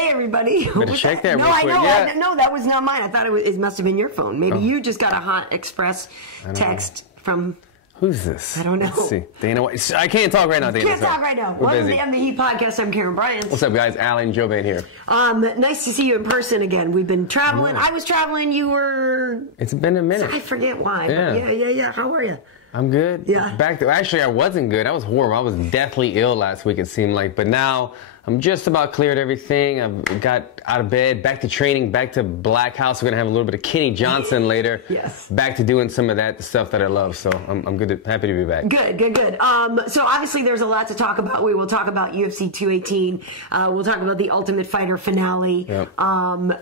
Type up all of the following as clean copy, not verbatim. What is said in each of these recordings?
Hey, everybody. Better check that no, real I quick. know. Yeah. No, that was not mine. I thought it must have been your phone. Maybe you just got a hot express text from... Who's this? I don't know. Let's see. Dana White. I can't talk right now, Dana. Can't talk right now. We're Welcome to busy. the M&E Podcast. I'm Karyn Bryant. What's up, guys? Alan Jouban here. Nice to see you in person again. We've been traveling. Yeah. I was traveling. You were... It's been a minute. I forget why. Yeah. Yeah. How are you? I'm good. Yeah. Actually, I wasn't good. I was horrible. I was deathly ill last week, it seemed like. But now I'm just about cleared everything. I've got out of bed, back to training, back to Black House. We're going to have a little bit of Kenny Johnson later. Yes. Back to doing some of that, the stuff that I love. So I'm good. Happy to be back. Good. So obviously there's a lot to talk about. We will talk about UFC 218. We'll talk about the Ultimate Fighter finale. Yep.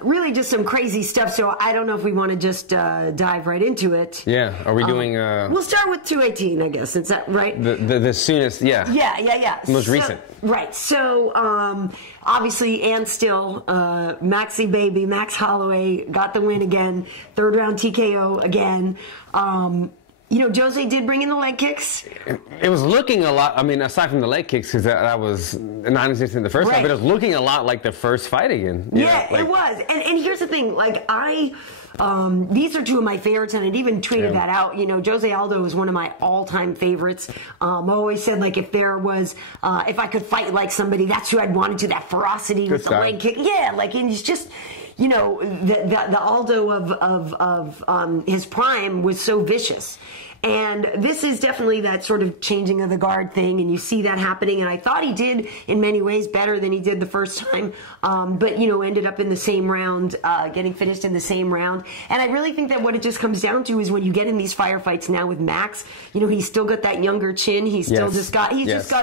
Really just some crazy stuff. So I don't know if we want to just dive right into it. Yeah. Are we doing... We'll start with 218, I guess. Is that right? The soonest, yeah. Yeah. Most recent. Right. So, obviously, and still, Maxie baby, Max Holloway got the win again. Third round TKO again. Jose did bring in the leg kicks. It was looking a lot, I mean, aside from the leg kicks, because that was non-existent in the first fight, but it was looking a lot like the first fight again. It was. And here's the thing, these are two of my favorites, and I'd even tweeted that out. Jose Aldo is one of my all-time favorites. I always said, if there was, if I could fight like somebody, that's who I'd wanted to, that ferocity with the leg kick. Yeah, and he's just... the Aldo of his prime was so vicious. And this is definitely that sort of changing of the guard thing, and you see that happening. And I thought he did, in many ways, better than he did the first time. But ended up in the same round, getting finished in the same round. And I really think that what it just comes down to is when you get in these firefights now with Max, he's still got that younger chin. He's still just got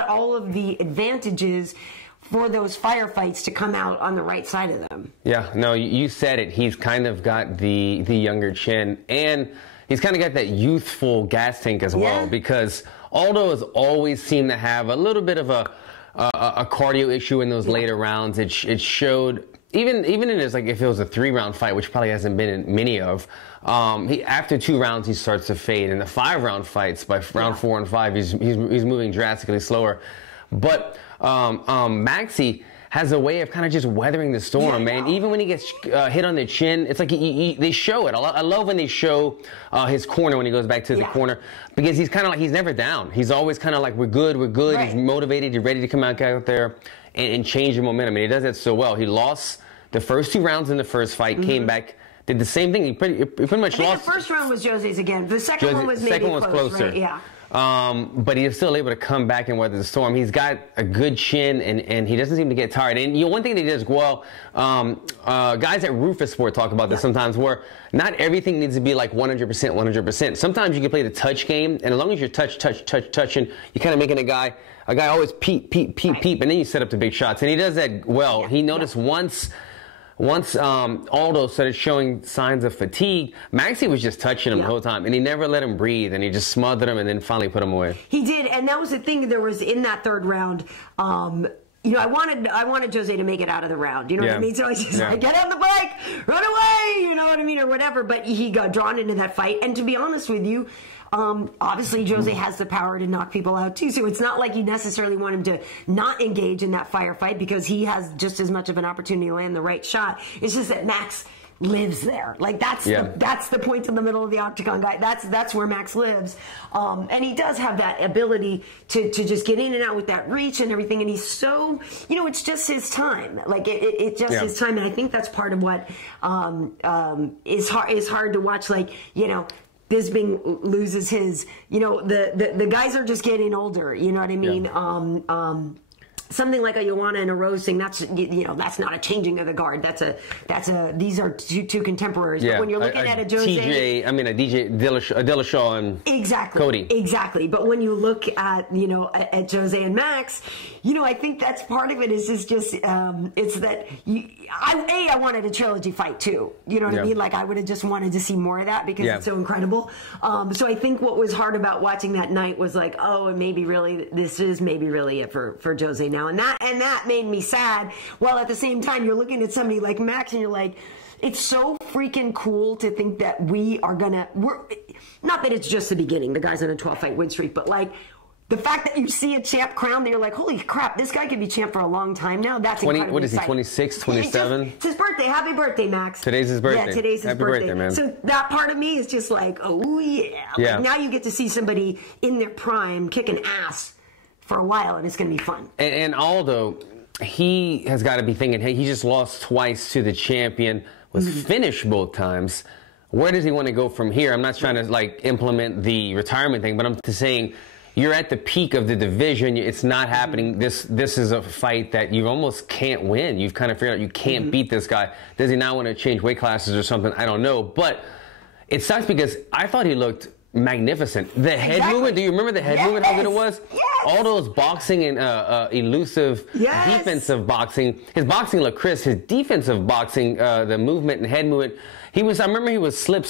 all of the advantages for those firefights to come out on the right side of them. Yeah, no, you said it. He's kind of got the younger chin, and he's kind of got that youthful gas tank as well, because Aldo has always seemed to have a little bit of a cardio issue in those later rounds. It showed, even in his, if it was a 3-round fight, which probably hasn't been in many of, after 2 rounds, he starts to fade. In the 5-round fights, by round 4 and 5, he's moving drastically slower. But Maxie has a way of kind of just weathering the storm, man. Even when he gets hit on the chin, it's like they show it. I love when they show his corner when he goes back to the corner, because he's kind of he's never down. He's always kind of we're good. Right. He's motivated. He's ready to come out there and change the momentum. And he does that so well. He lost the first 2 rounds in the first fight, came back, did the same thing. He pretty much lost. The first round was Jose's again. The second one was maybe closer. Right? Yeah. But he was still able to come back and weather the storm. He's got a good chin, and he doesn't seem to get tired. And one thing that he does well, guys at Rufus Sport talk about this sometimes, where not everything needs to be 100%. Sometimes you can play the touch game, and as long as you're touching, you're kind of making a guy always peep, and then you set up the big shots. And he does that well. He noticed once Aldo started showing signs of fatigue, Maxie was just touching him the whole time, and he never let him breathe, and he just smothered him and then finally put him away. He did, and that was the thing. There was in that 3rd round, I wanted Jose to make it out of the round. You know what I mean? So I just get on the bike, run away, you know what I mean, or whatever. But he got drawn into that fight, and to be honest with you, obviously Jose has the power to knock people out too, so it's not like you necessarily want him to not engage in that firefight, because he has just as much of an opportunity to land the right shot. It's just that Max lives there. That's the point in the middle of the octagon, guy. That's where Max lives, and he does have that ability to just get in and out with that reach and everything. And he's so, it's just his time. It's just his time, and I think that's part of what is hard to watch. Bisping loses his, the guys are just getting older, you know what I mean? Something like a Joanna and a Rose thing, that's not a changing of the guard. These are two contemporaries. Yeah. But when you're looking at a Jose, a DJ Dillashaw and Cody. Exactly. But when you look at at Jose and Max, I think that's part of it. Is just it's that I wanted a trilogy fight too. You know what I mean? I would have just wanted to see more of that, because it's so incredible. So I think what was hard about watching that night was this is maybe really it for Jose now, and that made me sad. While at the same time, you're looking at somebody like Max, and you're like, it's so freaking cool to think that we're not that it's just the beginning. The guy's on a 12-fight win streak, but the fact that you see a champ crown, that you're like, holy crap, this guy could be champ for a long time now. That's incredibly What is he, exciting. 26, 27? It's his birthday. Happy birthday, Max. Today's his birthday. Yeah, today's his birthday, man. So that part of me is just like, oh, yeah. Like, now you get to see somebody in their prime kicking ass for a while, and it's going to be fun. And Aldo, he has got to be thinking, hey, he just lost twice to the champion, was finished both times. Where does he want to go from here? I'm not trying to, like, implement the retirement thing, but I'm just saying, you're at the peak of the division. It's not happening. This is a fight that you almost can't win. You've kind of figured out you can't beat this guy. Does he now want to change weight classes or something? I don't know. But it sucks because I thought he looked magnificent. The head movement, do you remember the head movement, how good it was? All those boxing and elusive defensive boxing. His boxing looked crisp. His defensive boxing, the movement and head movement, I remember he was slip,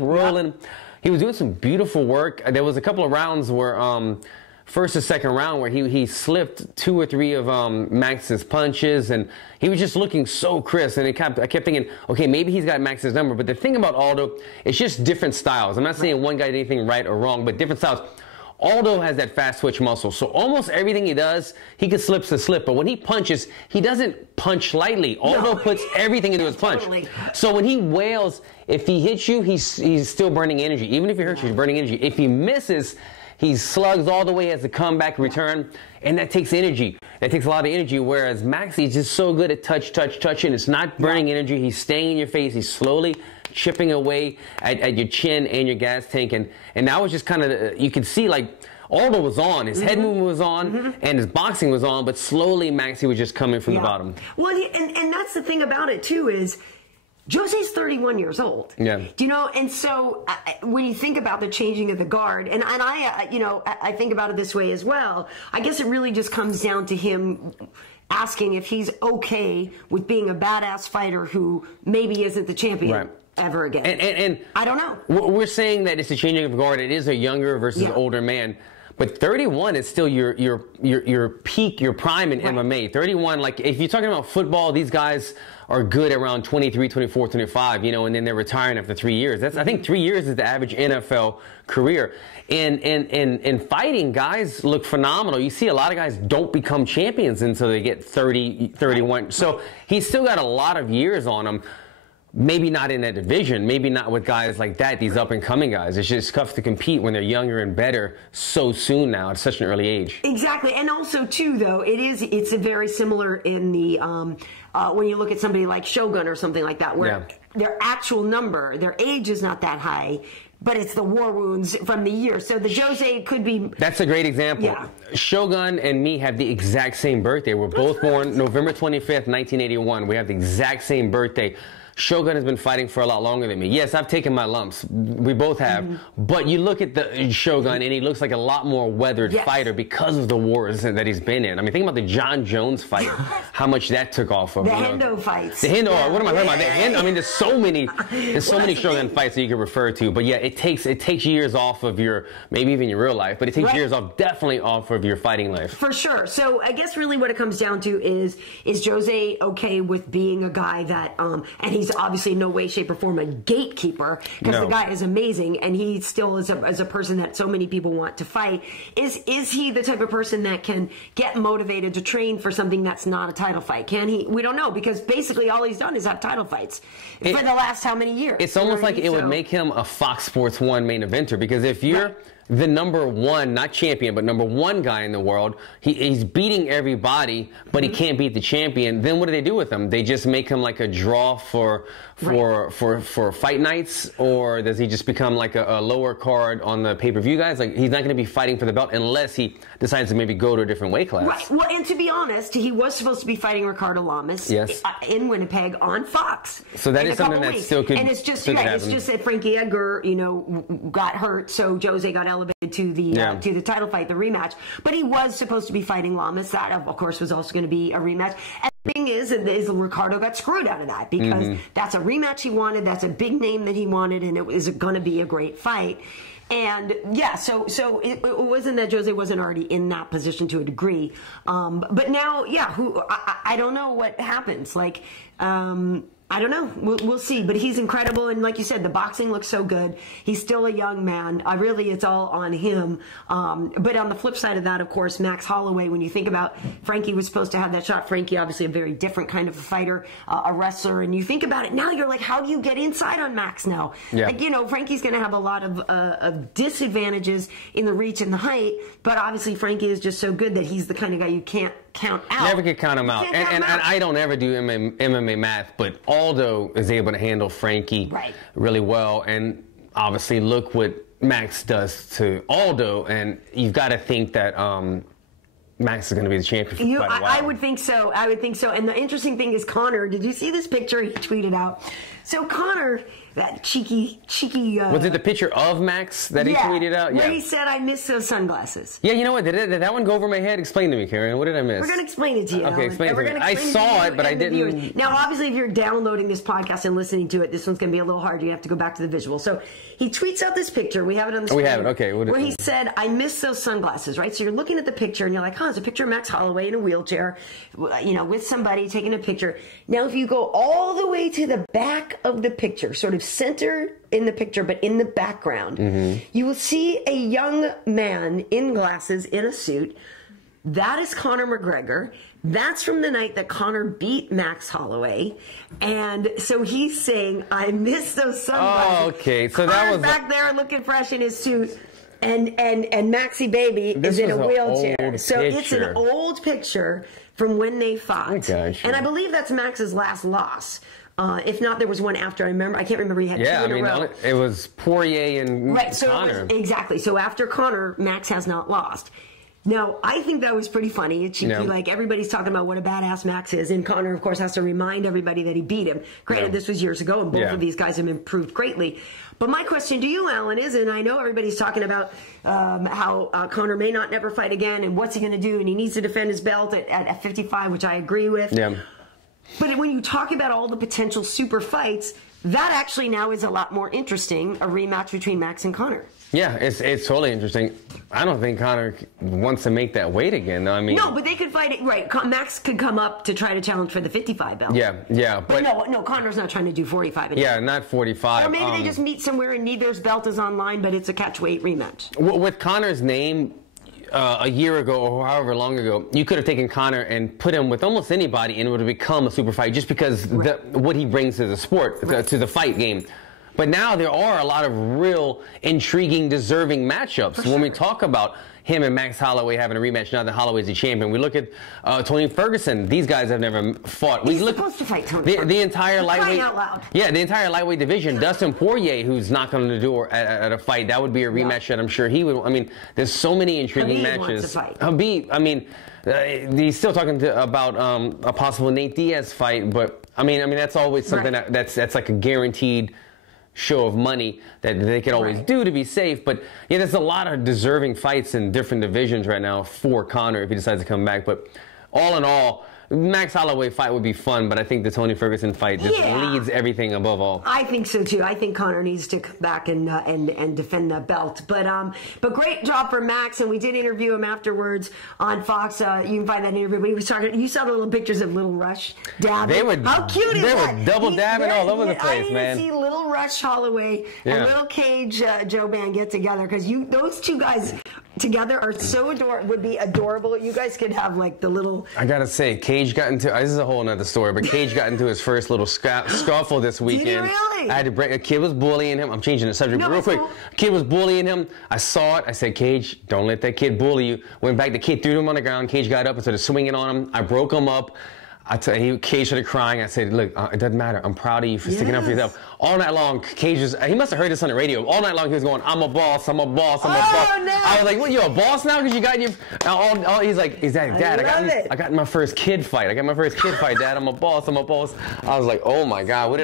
rolling. He was doing some beautiful work. There was a couple of rounds where, first or second round, where he slipped 2 or 3 of Max's punches, and he was just looking so crisp. And I kept thinking, okay, maybe he's got Max's number. But the thing about Aldo, it's just different styles. I'm not saying one guy did anything right or wrong, but different styles. Aldo has that fast twitch muscle, so almost everything he does, he can slip to slip. But when he punches, he doesn't punch lightly. Aldo puts everything into his punch. Totally. So when he wails, if he hits you, he's still burning energy. Even if he hurts you, he's burning energy. If he misses, he slugs all the way as a comeback return, and that takes energy. That takes a lot of energy, whereas Maxie's just so good at touching. It's not burning energy. He's staying in your face. He's slowly chipping away at your chin and your gas tank. And that was just kind of, you could see, like, Aldo was on. His head movement was on, and his boxing was on, but slowly Maxie was just coming from the bottom. Well, and that's the thing about it, too, is Jose's 31 years old. Yeah. Do you know? And so when you think about the changing of the guard, and I think about it this way as well, I guess it really just comes down to him asking if he's okay with being a badass fighter who maybe isn't the champion ever again. And I don't know. We're saying that it's a changing of guard. It is a younger versus older man. But 31 is still your peak, your prime in MMA. 31, like, if you're talking about football, these guys are good around 23, 24, 25, and then they're retiring after 3 years. I think 3 years is the average NFL career. In fighting, guys look phenomenal. You see a lot of guys don't become champions until they get 30, 31. So he's still got a lot of years on him. Maybe not in that division, maybe not with guys like that, these up-and-coming guys. It's just tough to compete when they're younger and better so soon now at such an early age. Exactly. And also, too, though, it's a very similar in the, when you look at somebody like Shogun or something like that, where their actual number, their age is not that high, but it's the war wounds from the year. So the Jose could be... That's a great example. Yeah. Shogun and me have the exact same birthday. We're both born November 25th, 1981. We have the exact same birthday. Shogun has been fighting for a lot longer than me. Yes, I've taken my lumps. We both have. But you look at the Shogun, and he looks like a lot more weathered fighter because of the wars that he's been in. I mean, think about the John Jones fight, how much that took off of. The Hendo fights. The Hendo, what am I talking about? The Hendo, I mean, there's so many Shogun fights that you can refer to. But yeah, it takes years off of your, maybe even your real life, but it takes years off, definitely off of your fighting life. For sure. So I guess really what it comes down to is Jose okay with being a guy that, and he's obviously in no way, shape, or form a gatekeeper, because the guy is amazing, and he still is a person that so many people want to fight. Is he the type of person that can get motivated to train for something that's not a title fight? Can he? We don't know, because basically all he's done is have title fights for the last how many years? It's almost like it would make him a Fox Sports 1 main eventer, because if you're the number one, not champion, but number one guy in the world, he's beating everybody, but he can't beat the champion, then what do they do with him? They just make him like a draw for fight nights, or does he just become like a lower card on the pay-per-view guys? Like, he's not going to be fighting for the belt unless he decides to maybe go to a different weight class. Right. Well, and to be honest, he was supposed to be fighting Ricardo Lamas in Winnipeg on Fox. So that is something that still could. And it's just that Frankie Edgar, got hurt, so Jose got elevated to the title fight, the rematch. But he was supposed to be fighting Lamas. That, of course, was also going to be a rematch. And the thing is Ricardo got screwed out of that, because that's a rematch he wanted. That's a big name that he wanted, and it was going to be a great fight. And so it wasn't that Jose wasn't already in that position to a degree. But now, I don't know what happens. Like, I don't know. We'll see. But he's incredible. And like you said, the boxing looks so good. He's still a young man. Really, it's all on him. But on the flip side of that, of course, Max Holloway, when you think about Frankie was supposed to have that shot. Frankie, obviously a very different kind of a fighter, a wrestler. And you think about it now, you're like, how do you get inside on Max now? Yeah. Like, you know, Frankie's going to have a lot of disadvantages in the reach and the height. But obviously, Frankie is just so good that he's the kind of guy you can't count out. Never can count him out. And I don't ever do MMA math, but Aldo is able to handle Frankie really well. And obviously, look what Max does to Aldo. And you've got to think that Max is going to be the champion for quite a while. I would think so. I would think so. And the interesting thing is Conor. Did you see this picture he tweeted out? So Conor, that cheeky. Was it the picture of Max that he tweeted out? Yeah. Where he said, "I miss those sunglasses." Yeah, you know what? Did that one go over my head? Explain to me, Karyn. What did I miss? We're going to explain it to you. Okay, explain it to me. I saw it, but I didn't. Now, obviously, if you're downloading this podcast and listening to it, this one's going to be a little hard. You have to go back to the visual. So he tweets out this picture. We have it on the screen. We have it. Okay. Where he said, "I miss those sunglasses." Right. So you're looking at the picture and you're like, "Huh, it's a picture of Max Holloway in a wheelchair, you know, with somebody taking a picture." Now, if you go all the way to the back of the picture, sort of center in the picture, but in the background, you will see a young man in glasses in a suit. That is Conor McGregor. That's from the night that Conor beat Max Holloway. And so he's saying, "I miss those sunglasses." Oh, okay. So Conor's that was back there looking fresh in his suit. And Maxie Baby is in a wheelchair. So it's an old picture from when they fought. And I believe that's Max's last loss. If not, there was one after. I can't remember. He had two in a row. It was Poirier and Conor. Exactly. So after Conor, Max has not lost. Now, I think that was pretty funny. It's cheeky. Like, everybody's talking about what a badass Max is. And Conor, of course, has to remind everybody that he beat him. Granted, this was years ago, and both of these guys have improved greatly. But my question to you, Alan, is, and I know everybody's talking about how Conor may not never fight again, and what's he going to do, and he needs to defend his belt at 55, which I agree with. Yeah. But when you talk about all the potential super fights, that actually now is a lot more interesting, a rematch between Max and Conor. Yeah, it's totally interesting. I don't think Conor wants to make that weight again. I mean, no, but they could fight it. Right, Max could come up to try to challenge for the 55 belt. Yeah, but no, Conor's not trying to do 45 anymore. Yeah, not 45. Or maybe they just meet somewhere and neither's belt is online, but it's a catchweight rematch. With Conor's name, a year ago or however long ago, you could have taken Conor and put him with almost anybody and it would have become a super fight just because what he brings to the sport, to the fight game. But now there are a lot of real intriguing, deserving matchups. When we talk about him and Max Holloway having a rematch now that Holloway's the champion, we look at Tony Ferguson. These guys have never fought. He's supposed to fight Tony Ferguson. The entire lightweight. Out loud. Yeah, the entire lightweight division. Dustin Poirier, who's not going to do at a fight, that would be a rematch that I'm sure he would. I mean, there's so many intriguing matches. Habib, I mean, he's still talking about a possible Nate Diaz fight, but I mean that's always something that's like a guaranteed show of money that they could always do to be safe. But yeah, there's a lot of deserving fights in different divisions right now for Conor if he decides to come back. But all in all, Max Holloway fight would be fun, but I think the Tony Ferguson fight just leads everything above all. I think so too. I think Conor needs to come back and defend the belt. But great job for Max, and we did interview him afterwards on Fox. You can find that interview. But he was talking. You saw the little pictures of Little Rush dabbing. How cute is that? They were double dabbing all over the place, man. I need to see Little Rush Holloway and Little Cage Jouban get together, because those two guys together are so would be adorable. You guys could have like the little. I gotta say, Cage got into. This is a whole nother story, but Cage got into his first little scuffle this weekend. Did he really? I had to break. A kid was bullying him. I'm changing the subject real quick. Cool. Kid was bullying him. I saw it. I said, Cage, don't let that kid bully you. Went back. The kid threw him on the ground. Cage got up and started swinging on him. I broke him up. Cage started crying. I said, look, it doesn't matter. I'm proud of you for sticking up for yourself. All night long, Cage he must have heard this on the radio. All night long, he was going, I'm a boss, I'm a boss, I'm a boss. No. I was like, what, you a boss now because you got your... he's like, Dad, I got my first kid fight. I got my first kid fight, Dad. I'm a boss, I'm a boss. I was like, oh my God, what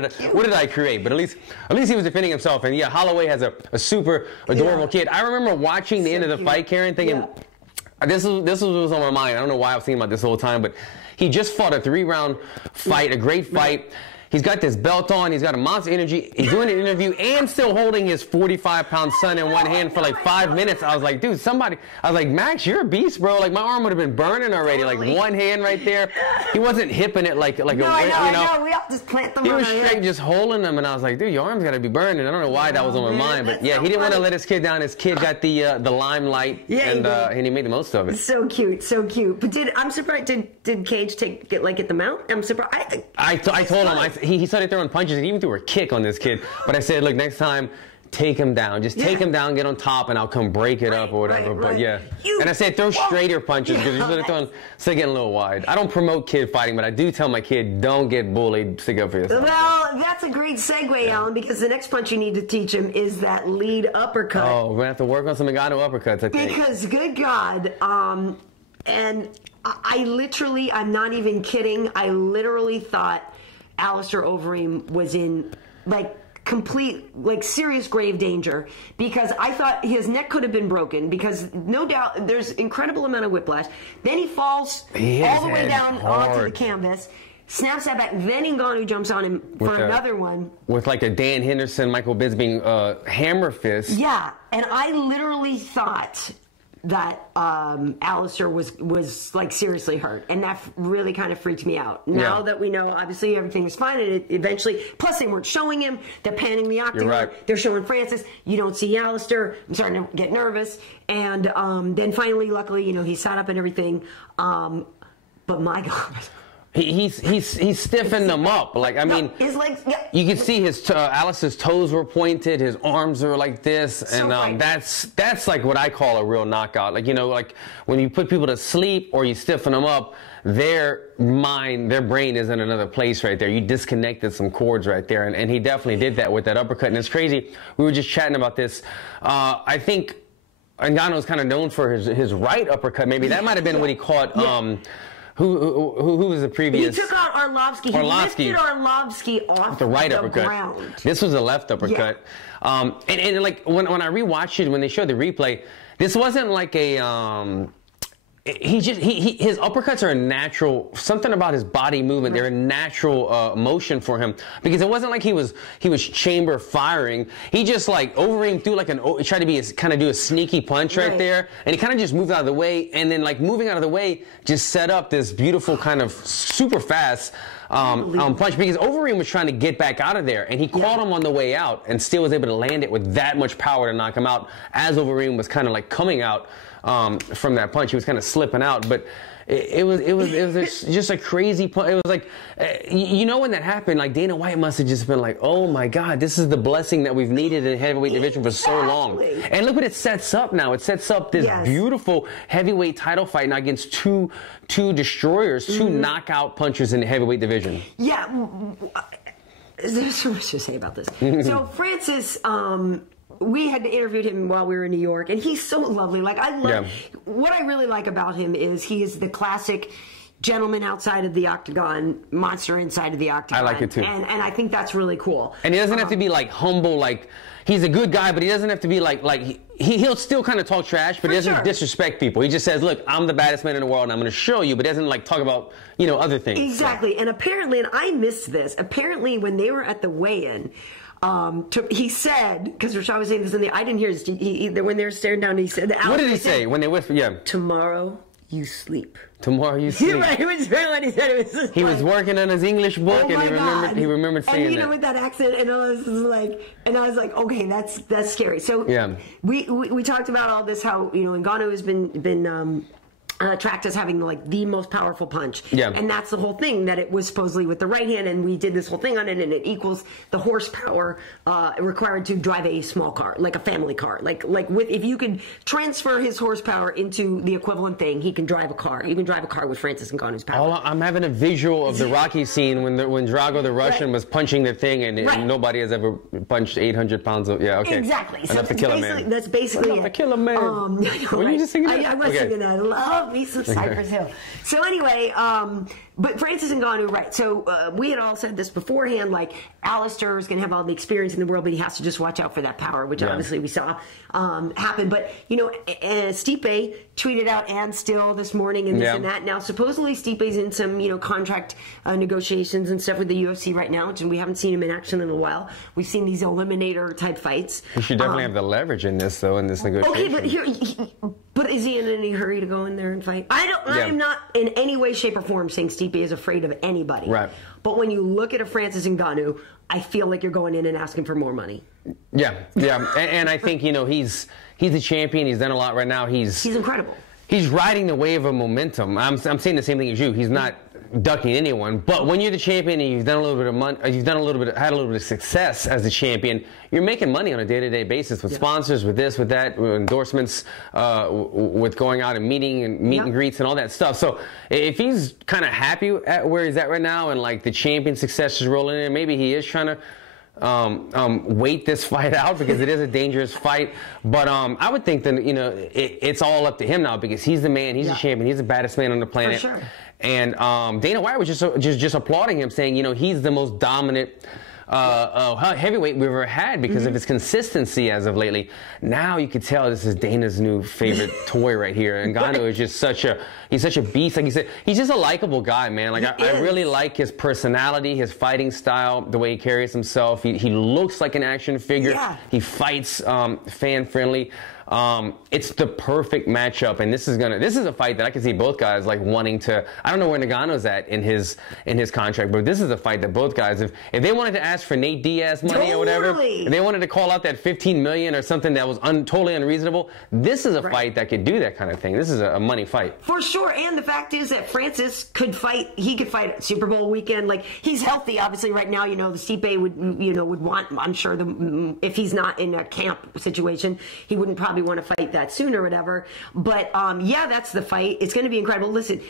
did I create? But at least he was defending himself. And yeah, Holloway has a super adorable kid. I remember watching the end of the fight, Karyn, thinking, this was on my mind. I don't know why I was thinking about this the whole time, but he just fought a 3-round fight, a great fight. He's got this belt on. He's got a monster energy. He's doing an interview and still holding his 45-pound son in one hand for like 5 minutes. I was like, dude, somebody. I was like, Max, you're a beast, bro. Like my arm would have been burning already. Like one hand right there. He wasn't hipping it like I know. We all just plant them. He was straight just holding them, and I was like, dude, your arm's got to be burning. I don't know why that was on my mind, but yeah, he didn't want to let his kid down. His kid got the limelight, and he made the most of it. So cute, so cute. But I'm surprised. Did Cage get the mount? I'm surprised. I told him. He started throwing punches. He even threw a kick on this kid. But I said, look, next time, take him down. Just take him down, get on top, and I'll come break it up or whatever. But yeah. And I said, throw straighter punches because you're throwing, still getting a little wide. I don't promote kid fighting, but I do tell my kid, don't get bullied. Stick up for yourself. Well, that's a great segue, Alan, because the next punch you need to teach him is that lead uppercut. Oh, we're going to have to work on some NGannou uppercuts, I think. Because, good God, and I'm not even kidding, I literally thought Alistair Overeem was in, like, complete, like, serious grave danger, because I thought his neck could have been broken, because no doubt there's incredible amount of whiplash. Then he falls all the way down onto the canvas, snaps that back, then Ngannou jumps on him for another one. With like a Dan Henderson, Michael Bisping hammer fist. Yeah, and I literally thought that Alistair was like seriously hurt, and that really kind of freaked me out. Now that we know, obviously everything was fine, and it eventually, plus they weren't showing him, they're panning the octagon, they're showing Francis, you don't see Alistair, I'm starting to get nervous, and then finally, luckily, you know, he sat up and everything, but my God. He's stiffened them up. Like, I mean, his legs, you can see his Alice's toes were pointed, his arms were like this, and that's like what I call a real knockout. Like, you know, like when you put people to sleep or you stiffen them up, their mind, their brain is in another place right there. You disconnected some cords right there, and he definitely did that with that uppercut. And it's crazy. We were just chatting about this. I think Ngannou is kind of known for his right uppercut. Maybe that might have been what he caught. Who was the previous? He took out Arlovsky. He lifted Arlovsky off the right uppercut. Ground. This was a left uppercut. And like when I rewatched it, when they showed the replay, this wasn't like a his uppercuts are a natural, something about his body movement, they're a natural motion for him, because it wasn't like he was chamber firing. He just like Overeem threw like tried to kind of do a sneaky punch right there, and he kind of just moved out of the way, and then like moving out of the way just set up this beautiful kind of super fast punch, because Overeem was trying to get back out of there, and he caught him on the way out and still was able to land it with that much power to knock him out as Overeem was kind of like coming out from that punch. He was kind of slipping out, but it was just a crazy punch. It was like, you know, when that happened, like Dana White must have just been like, oh my God, this is the blessing that we've needed in the heavyweight division for so long. And look what it sets up now. It sets up this beautiful heavyweight title fight now against two destroyers, two knockout punchers in the heavyweight division. Yeah, there's so much to say about this. So Francis, we had interviewed him while we were in New York, and he's so lovely. Like, I love, what I really like about him is he is the classic gentleman outside of the octagon, monster inside of the octagon. I like it too. And I think that's really cool. And he doesn't have to be like humble, like he's a good guy, but he doesn't have to be like he'll still kind of talk trash, but he doesn't disrespect people. He just says, look, I'm the baddest man in the world, and I'm going to show you, but doesn't like talk about, you know, other things. Exactly. So. And apparently, and I missed this, apparently when they were at the weigh-in, he said, because Rashad was saying this in the, I didn't hear this, when they were staring down, he said, what did he say when they whispered? Tomorrow you sleep. Tomorrow you sleep. Right, it was right when he said it. Was he was working on his English book, and he remembered saying that. And you know, with that accent, and I was like, okay, that's scary. So we talked about all this, how, you know, Ngannou has been tracked as having like the most powerful punch, and that's the whole thing, that it was supposedly with the right hand, and we did this whole thing on it, and it equals the horsepower required to drive a small car, like a family car, like with, if you could transfer his horsepower into the equivalent thing, he can drive a car. You can drive a car with Francis Ngannou's power. I'm having a visual of the Rocky scene when Drago the Russian was punching the thing, and nobody has ever punched 800 pounds of exactly. Enough to kill a man. That's basically enough to kill a man. Were you just singing that? I was singing that. I love me some Cypress Hill. So anyway, But Francis Ngannou, right. So we had all said this beforehand, like Alistair is going to have all the experience in the world, but he has to just watch out for that power, which obviously we saw happen. But, you know, Stipe tweeted out and still this morning and this and that. Now, supposedly Stipe's in some, you know, contract negotiations and stuff with the UFC right now, and we haven't seen him in action in a while. We've seen these eliminator type fights. He should definitely have the leverage in this, though, in this negotiation. Okay, but is he in any hurry to go in there and fight? I'm not in any way, shape, or form saying Stipe is afraid of anybody. Right. But when you look at a Francis Ngannou, I feel like you're going in and asking for more money. Yeah. And I think, you know, he's a champion. He's done a lot right now. He's incredible. He's riding the wave of momentum. I'm saying the same thing as you. He's not ducking anyone, but when you're the champion and you've done a little bit of money, had a little bit of success as the champion, you're making money on a day-to-day basis with sponsors, with this, with that, with endorsements, with going out and meet and greets and all that stuff. So if he's kind of happy at where he's at right now and like the champion success is rolling in, maybe he is trying to wait this fight out because it is a dangerous fight. But I would think that, you know, it's all up to him now because he's the man, he's the champion, he's the baddest man on the planet. For sure. And Dana White was just applauding him, saying, you know, he's the most dominant heavyweight we've ever had because of his consistency as of lately. Now you could tell this is Dana's new favorite toy right here. And Ngannou is just he's such a beast. Like you said, he's just a likable guy, man. Like I really like his personality, his fighting style, the way he carries himself. He looks like an action figure. Yeah. He fights fan friendly. It's the perfect matchup, and this is a fight that I can see both guys like wanting to. I don't know where Ngannou's at in his contract, but this is a fight that both guys, if they wanted to ask for Nate Diaz money or whatever, if they wanted to call out that $15 million or something that was totally unreasonable, this is a fight that could do that kind of thing. This is a money fight for sure. And the fact is that Francis could fight. He could fight Super Bowl weekend. Like he's healthy, obviously right now. You know, the Stipe would want. I'm sure if he's not in a camp situation, he wouldn't probably want to fight that soon or whatever. But yeah, that's the fight. It's going to be incredible. Listen,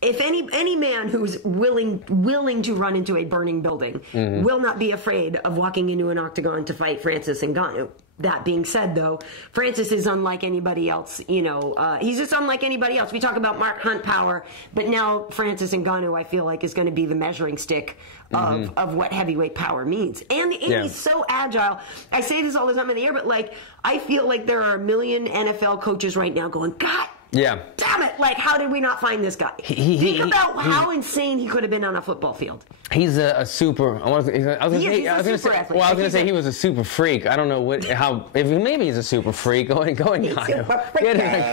if any man who's willing to run into a burning building will not be afraid of walking into an octagon to fight Francis Ngannou. That being said, though, Francis is unlike anybody else. You know, he's just unlike anybody else. We talk about Mark Hunt power, but now Francis Ngannou, I feel like, is going to be the measuring stick of what heavyweight power means. And he's so agile. I say this all the time in the air, but like, I feel like there are a million NFL coaches right now going, God. Yeah. Damn it! Like, how did we not find this guy? Think about how insane he could have been on a football field. He's a super. I was going to say he was a super freak. I don't know maybe he's a super freak. Going Ngannou.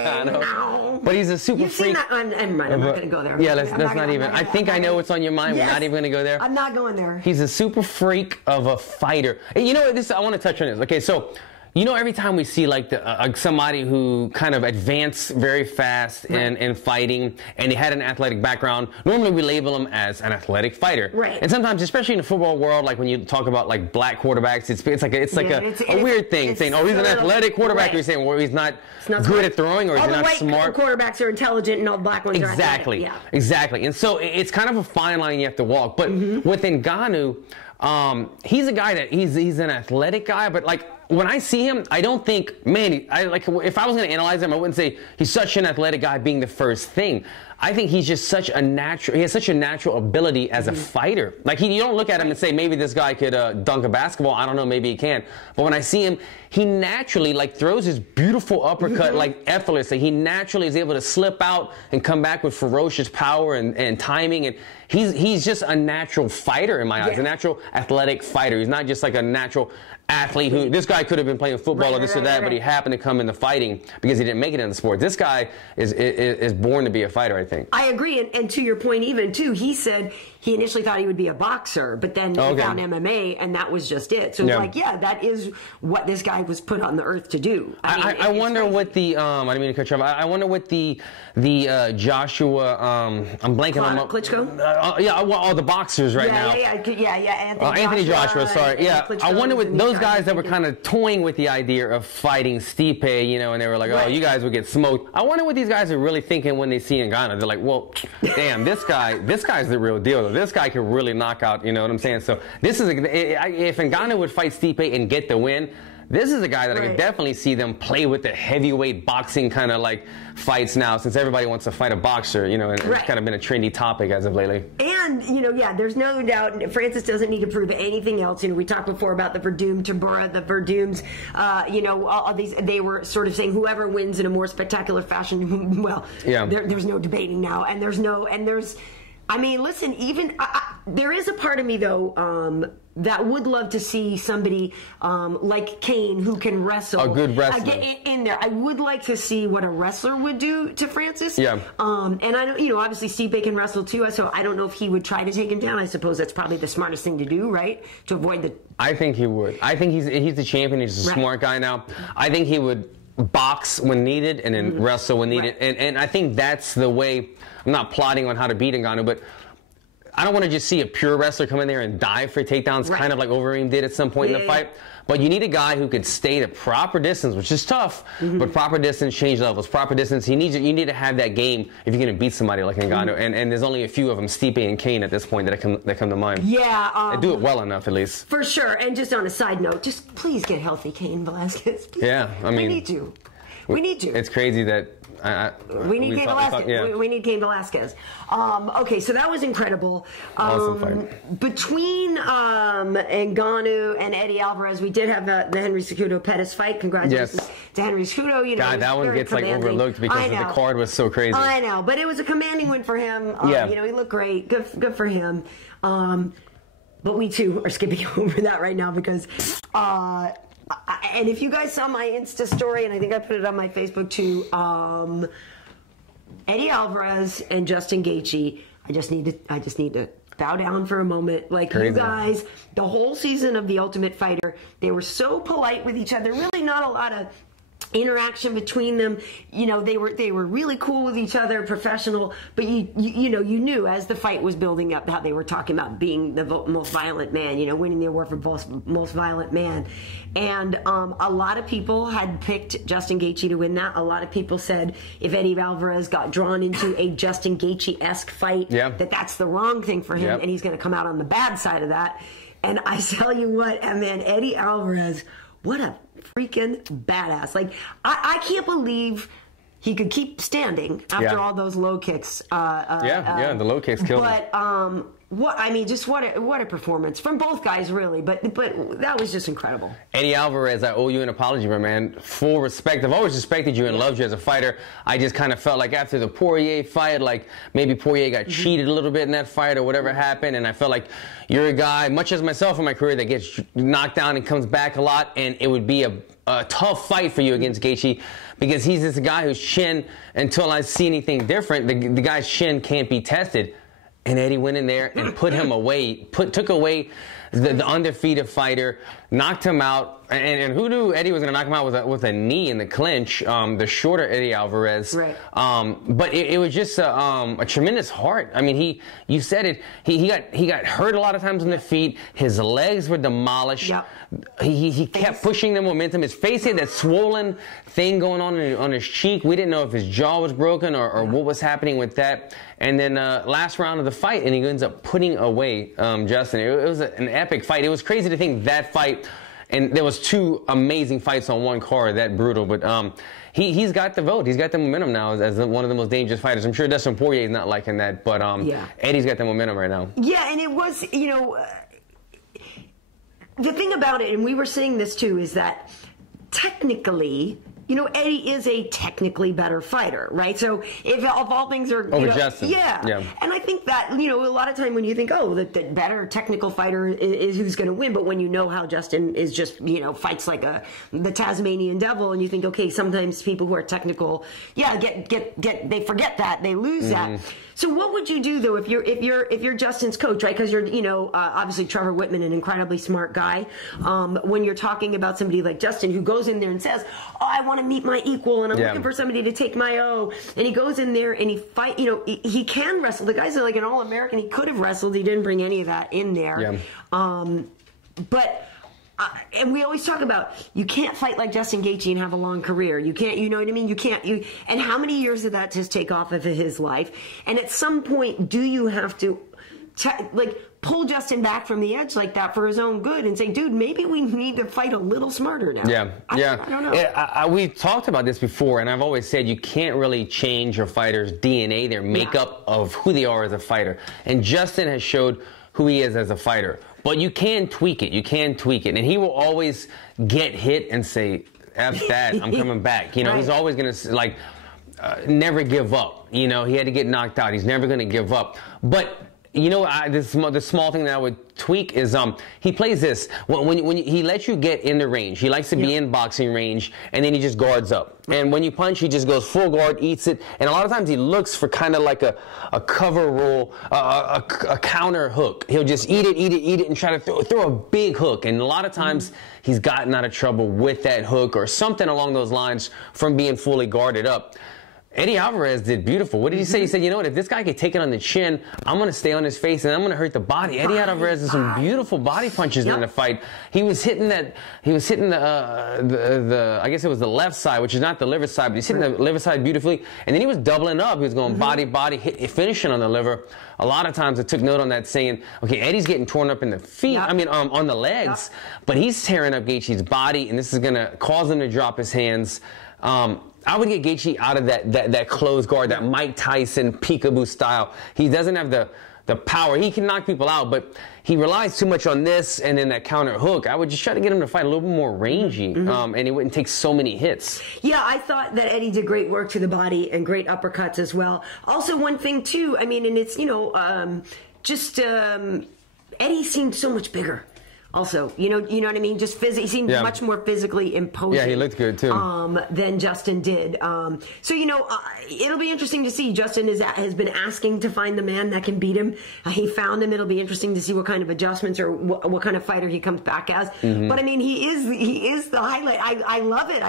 But he's a super freak. I'm not going to go there. Yeah, let's not even. I think I know what's on your mind. Yes. We're not even going to go there. I'm not going there. He's a super freak of a fighter. You know what? I want to touch on this. Okay, so. You know, every time we see like somebody who kind of advanced very fast in fighting, and he had an athletic background, normally we label him as an athletic fighter. Right. And sometimes, especially in the football world, like when you talk about like black quarterbacks, it's like a weird thing saying, oh, he's an athletic quarterback. Or you're saying, well, he's not good at throwing, or he's not smart. All the white quarterbaks are intelligent, and all the black ones are athletic. Yeah. Exactly. And so it's kind of a fine line you have to walk. But with Ngannou, he's a guy that he's an athletic guy, but like. When I see him, I don't think, man, if I was going to analyze him, I wouldn't say he's such an athletic guy being the first thing. I think he's just he has such a natural ability as a fighter. Like, you don't look at him and say, maybe this guy could dunk a basketball. I don't know, maybe he can. But when I see him, he naturally, like, throws his beautiful uppercut, like, effortlessly. He naturally is able to slip out and come back with ferocious power and timing. And he's just a natural fighter in my eyes, a natural athletic fighter. He's not just like a natural athlete who, this guy could have been playing football or this or that, but he happened to come into fighting because he didn't make it in the sport. This guy is born to be a fighter, I think. I agree, and to your point even, too, he said he initially thought he would be a boxer, but then he found MMA, and that was just it. So it's like, yeah, that is what this guy was put on the earth to do. I wonder what the, I didn't mean to cut you off, I wonder what the Joshua, I'm blanking on Klitschko? All the boxers right now. Anthony Joshua, sorry. Yeah, I wonder what those guys that were kind of toying with the idea of fighting Stipe, you know, and they were like, oh, you guys would get smoked. I wonder what these guys are really thinking when they see Ngannou. They're like, well, damn, this guy's the real deal. This guy can really knock out, you know what I'm saying? So this is, if Ngannou would fight Stipe and get the win, This is a guy that I could definitely see them play with the heavyweight boxing kind of like fights now, since everybody wants to fight a boxer, you know, and it's kind of been a trendy topic as of lately. And, you know, there's no doubt Francis doesn't need to prove anything else. You know, we talked before about the Verdum, Tabora, the Verdums, you know, all these, they were sort of saying whoever wins in a more spectacular fashion, well, there's no debating now. And I mean, listen, even, there is a part of me, though, that would love to see somebody like Kane who can wrestle. A good wrestler. Get in there. I would like to see what a wrestler would do to Francis. Yeah. And I don't, you know, obviously Stipe can wrestle too, so I don't know if he would try to take him down. I suppose that's probably the smartest thing to do, right? To avoid the... I think he would. I think he's the champion. He's a smart guy now. I think he would box when needed and then wrestle when needed. And I think that's the way. I'm not plotting on how to beat NGannou, but I don't want to just see a pure wrestler come in there and dive for takedowns, kind of like Overeem did at some point in the fight. But you need a guy who could stay the proper distance, which is tough, but proper distance, change levels, proper distance. You need to have that game if you're going to beat somebody like NGannou. And there's only a few of them, Stipe and Kane, at this point that come to mind. Yeah. They do it well enough, at least. For sure. And just on a side note, just please get healthy, Cain Velasquez. Please. Yeah, I mean... We need to. It's crazy that... We need Cain Velasquez. We need Cain Velasquez. Okay, so that was incredible. Awesome fight. Between NGannou and Eddie Alvarez, we did have the Henry Cejudo Pettis fight. Congratulations to Henry Cejudo. You know, God, that one gets like overlooked because the card was so crazy. I know, but it was a commanding win for him. You know, he looked great. Good for him. But we too are skipping over that right now because. And if you guys saw my Insta story, and I think I put it on my Facebook too, Eddie Alvarez and Justin Gaethje, I just need to bow down for a moment. Like, you guys, the whole season of The Ultimate Fighter, they were so polite with each other. Really not a lot of interaction between them. You know, they were really cool with each other, professional, but you knew as the fight was building up how they were talking about being the most violent man, you know, winning the award for most violent man. And a lot of people had picked Justin Gaethje to win that. A lot of people said if Eddie Alvarez got drawn into a Justin Gaethje-esque fight, that's the wrong thing for him, and he's going to come out on the bad side of that. And I tell you what, man, Eddie Alvarez, what a freaking badass. Like, I can't believe he could keep standing after all those low kicks. The low kicks killed him. But what a performance from both guys, really. But that was just incredible. Eddie Alvarez, I owe you an apology, my man. Full respect. I've always respected you and loved you as a fighter. I just kind of felt like after the Poirier fight, like maybe Poirier got cheated a little bit in that fight or whatever happened, and I felt like you're a guy, much as myself in my career, that gets knocked down and comes back a lot, and it would be a tough fight for you against Gaethje because he's this guy whose chin, until I see anything different, the guy's chin can't be tested. And Eddie went in there and put him away, took away the undefeated fighter, knocked him out. And who knew Eddie was going to knock him out with a knee in the clinch, the shorter Eddie Alvarez. Right. But it was just a tremendous heart. I mean, you said it, he got hurt a lot of times on the feet. His legs were demolished. Yep. He kept pushing the momentum. His face had that swollen thing going on his cheek. We didn't know if his jaw was broken or what was happening with that. And then last round of the fight, and he ends up putting away Justin. It was an epic fight. It was crazy to think that fight, and there was two amazing fights on one card, that brutal. But he's got the vote. He's got the momentum now as one of the most dangerous fighters. I'm sure Dustin Poirier is not liking that, but Eddie's got the momentum right now. Yeah, and it was, you know, the thing about it, and we were saying this too, is that technically, you know, Eddie is a technically better fighter, right? So if all things are... Over Justin. Yeah. And I think that, you know, a lot of time when you think, oh, the better technical fighter is who's going to win, but when you know how Justin is just, you know, fights like the Tasmanian devil, and you think, okay, sometimes people who are technical, they forget that, they lose that. So what would you do though if you're Justin's coach, right? Because you're, you know, obviously Trevor Whitman, an incredibly smart guy. When you're talking about somebody like Justin who goes in there and says, "Oh, I want to meet my equal, and I'm looking for somebody to take my O," and he goes in there and he fight. You know, he can wrestle. The guy's like an All-American. He could have wrestled. He didn't bring any of that in there. But. And we always talk about you can't fight like Justin Gaethje and have a long career. You can't, you know what I mean? You can't. And how many years did that just take off of his life? And at some point, do you have to pull Justin back from the edge like that for his own good and say, dude, maybe we need to fight a little smarter now. I don't know. We talked about this before, and I've always said you can't really change your fighter's DNA, their makeup of who they are as a fighter. And Justin has showed who he is as a fighter. But you can tweak it. You can tweak it. And he will always get hit and say, F that, I'm coming back. You know, he's always going to, like, never give up. You know, he had to get knocked out. He's never going to give up. But you know, the small thing that I would tweak is he plays this when he lets you get in the range. He likes to be in boxing range, and then he just guards up. And when you punch, he just goes full guard, eats it, and a lot of times he looks for kind of like a cover roll, a counter hook. He'll just eat it, and try to throw a big hook. And a lot of times he's gotten out of trouble with that hook or something along those lines from being fully guarded up. Eddie Alvarez did beautiful. What did he say? He said, you know what, if this guy could take it on the chin, I'm going to stay on his face and I'm going to hurt the body. Eddie Alvarez did some beautiful body punches in the fight. He was hitting the I guess it was the left side, which is not the liver side, but he's hitting the liver side beautifully. And then he was doubling up. He was going body, finishing on the liver. A lot of times I took note on that saying, okay, Eddie's getting torn up in the feet, on the legs, but he's tearing up Gaethje's body, and this is going to cause him to drop his hands. I would get Gaethje out of that closed guard, that Mike Tyson peekaboo style. He doesn't have the power. He can knock people out, but he relies too much on this and then that counter hook. I would just try to get him to fight a little bit more rangy, and he wouldn't take so many hits. Yeah, I thought that Eddie did great work to the body and great uppercuts as well. Also, one thing too, I mean, and it's, you know, Eddie seemed so much bigger. Also, you know what I mean? Just he seemed much more physically imposing. Yeah, he looked good too. Than Justin did. So you know, it'll be interesting to see. Justin has been asking to find the man that can beat him. He found him. It'll be interesting to see what kind of adjustments or what kind of fighter he comes back as. But I mean, he is the highlight. I love it.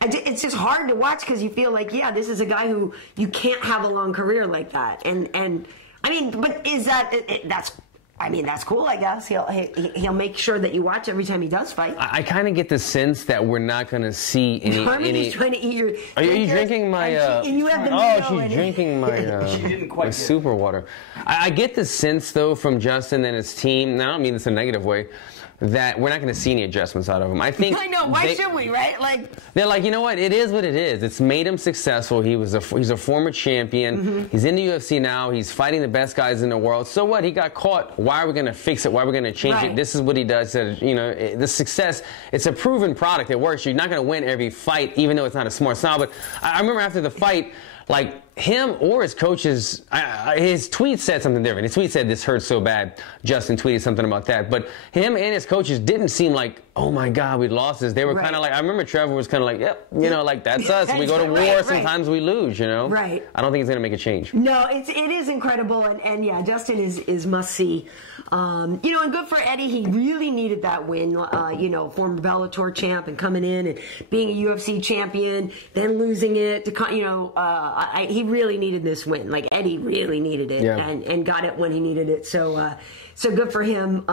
It's just hard to watch because you feel like, yeah, this is a guy who you can't have a long career like that. And I mean, but is that's. I mean, that's cool, I guess. He'll make sure that you watch every time he does fight. I kind of get the sense that we're not going to see any... trying to eat your... Are you drinking my... And you have the she's drinking my, she didn't quite my super water. I get the sense, though, from Justin and his team, and I don't mean this in a negative way, that we're not going to see any adjustments out of him. I think... I know. Why should we, right? Like... They're like, you know what? It is what it is. It's made him successful. He's a former champion. He's in the UFC now. He's fighting the best guys in the world. So what? He got caught. Why are we going to fix it? Why are we going to change it? This is what he does. You know, the success, it's a proven product. It works. You're not going to win every fight, even though it's not a smart style. But I remember after the fight, like, him or his coaches, his tweet said something different. His tweet said, this hurts so bad. Justin tweeted something about that. But him and his coaches didn't seem like, oh my God, we lost this. They were kind of like, I remember Trevor was kind of like, yep, you know, like, that's us. We go to war, sometimes we lose, you know? Right. I don't think it's going to make a change. No, it is incredible. And yeah, Justin is must-see. You know, and good for Eddie. He really needed that win, you know, former Bellator champ and coming in and being a UFC champion, then losing it. You know, he really needed this win. Like, Eddie really needed it and got it when he needed it. So good for him.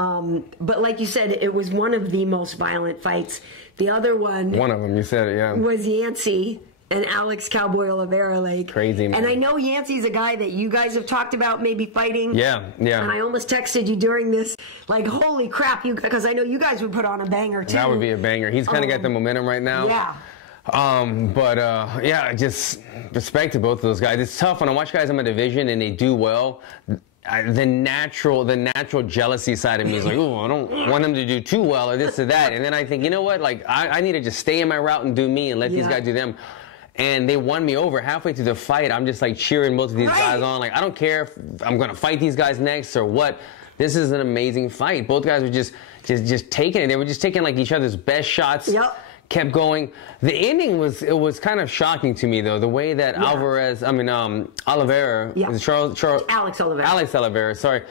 But like you said, it was one of the most violent fights. The other one of them, you said it, yeah, was Yancy and Alex Cowboy Oliveira. Like, crazy, man. And I know Yancy's a guy that you guys have talked about maybe fighting. Yeah. And I almost texted you during this, like, holy crap, because I know you guys would put on a banger too. That would be a banger. He's kind of got the momentum right now. Yeah. Yeah, just respect to both of those guys. It's tough when I watch guys in my division and they do well. The natural jealousy side of me is like, oh, I don't want them to do too well or this or that. And then I think, you know what? Like, I need to just stay in my route and do me and let these guys do them. And they won me over halfway through the fight. I'm just like cheering both of these guys on. Like, I don't care if I'm going to fight these guys next or what. This is an amazing fight. Both guys were just taking it. They were just taking like each other's best shots. Yep. Kept going. The ending was kind of shocking to me, though. The way that Oliveira, Alex Oliveira, sorry.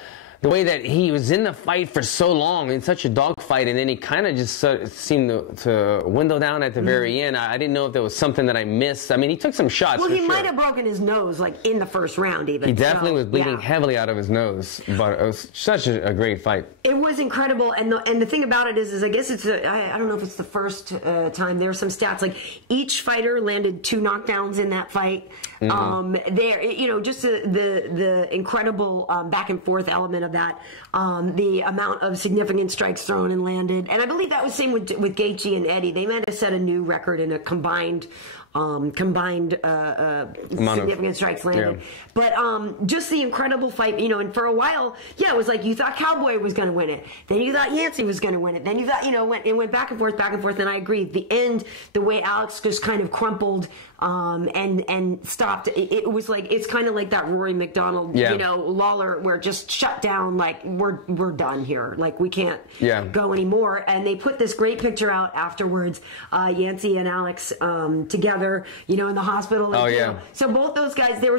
The way that he was in the fight for so long, in such a dogfight, and then he kind of just seemed to window down at the very end. I didn't know if there was something that I missed. I mean, he took some shots. Well, he might have broken his nose, like, in the first round, even. He definitely was bleeding heavily out of his nose, but it was such a great fight. It was incredible, and the thing about it is I guess it's I don't know if it's the first time. There are some stats like each fighter landed 2 knockdowns in that fight. There, you know, just the incredible back and forth element of that, the amount of significant strikes thrown and landed, and I believe that was the same with Gaethje and Eddie. They might have set a new record in a combined significant strikes landed. Yeah. But just the incredible fight, you know, and for a while, yeah, it was like you thought Cowboy was going to win it. Then you thought Yancy was going to win it. Then you thought, you know, it went back and forth, and I agree. At the end, the way Alex just kind of crumpled and stopped, it was like, it's kind of like that Rory McDonald, you know, Lawler, where it just shut down, like, we're done here. Like, we can't go anymore. And they put this great picture out afterwards, Yancy and Alex together, you know, in the hospital. Like, you know. So both those guys, there were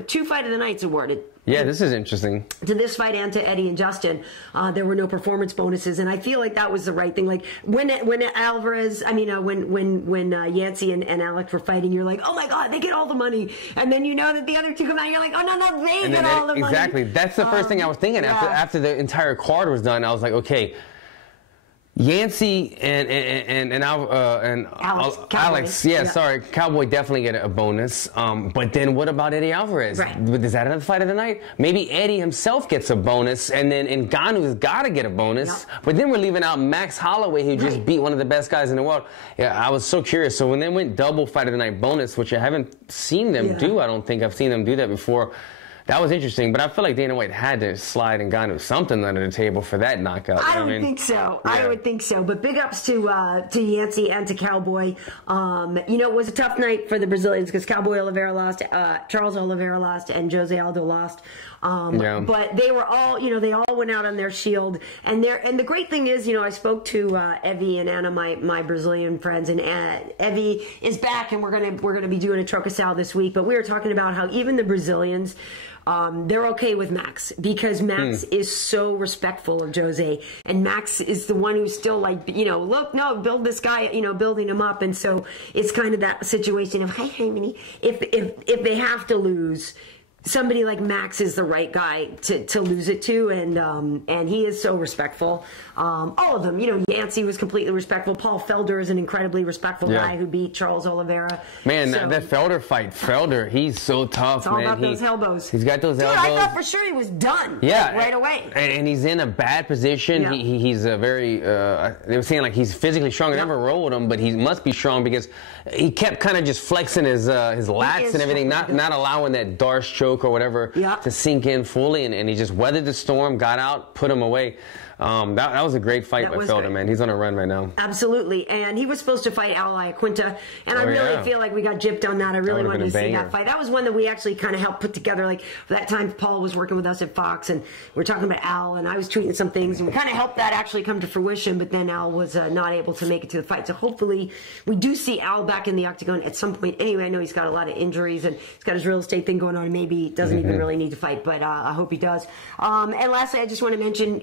two Fight of the Nights awarded. Yeah, this is interesting. To this fight and to Eddie and Justin, there were no performance bonuses, and I feel like that was the right thing. Like when Alvarez, I mean, when Yancy and Alex were fighting, you're like, oh my God, they get all the money, and then you know that the other two come out, and you're like, oh no, they get all the money. Exactly. That's the first thing I was thinking after the entire card was done. I was like, okay. Yancy and Alex, sorry, Cowboy definitely get a bonus. But then what about Eddie Alvarez? Right. Is that another fight of the night? Maybe Eddie himself gets a bonus, and then Ngannou's got to get a bonus. Yep. But then we're leaving out Max Holloway, who just beat one of the best guys in the world. Yeah, I was so curious. So when they went double fight of the night bonus, which I haven't seen them do, I don't think I've seen them do that before. That was interesting, but I feel like Dana White had to slide Ngannou something under the table for that knockout. I would think so. Yeah. I would think so. But big ups to Yancy and to Cowboy. You know, it was a tough night for the Brazilians because Cowboy Oliveira lost, Charles Oliveira lost, and Jose Aldo lost. But they were all, you know, they all went out on their shield. And the great thing is, you know, I spoke to Evie and Anna, my Brazilian friends, and Evie is back, and we're gonna be doing a Trocasal this week. But we were talking about how even the Brazilians, they're okay with Max because Max is so respectful of Jose, and Max is the one who's still like, you know, look, no, build this guy, you know, building him up, and so it's kind of that situation of, hey, Harmony, if they have to lose, somebody like Max is the right guy to lose it to, and he is so respectful. All of them, you know, Yancy was completely respectful. Paul Felder is an incredibly respectful guy who beat Charles Oliveira. Man, so, that Felder fight, he's so tough, it's all about those elbows. He's got those elbows. I thought for sure he was done. Yeah, like, right away. And he's in a bad position. Yeah. He's a very. They were saying like he's physically strong. I never rolled him, but he must be strong because he kept kind of just flexing his lats and everything, not allowing that Darce choke or whatever to sink in fully, and he just weathered the storm, got out, put him away. That was a great fight by Felder, man. He's on a run right now. Absolutely. And he was supposed to fight Al Iaquinta, and I really feel like we got gypped on that. I really wanted to see that fight. That was one that we actually kind of helped put together. Like, that time Paul was working with us at Fox, and we were talking about Al, and I was tweeting some things, and we kind of helped that actually come to fruition, but then Al was not able to make it to the fight. So hopefully we do see Al back in the octagon at some point. Anyway, I know he's got a lot of injuries, and he's got his real estate thing going on, and maybe doesn't even really need to fight, but I hope he does. And lastly, I just want to mention,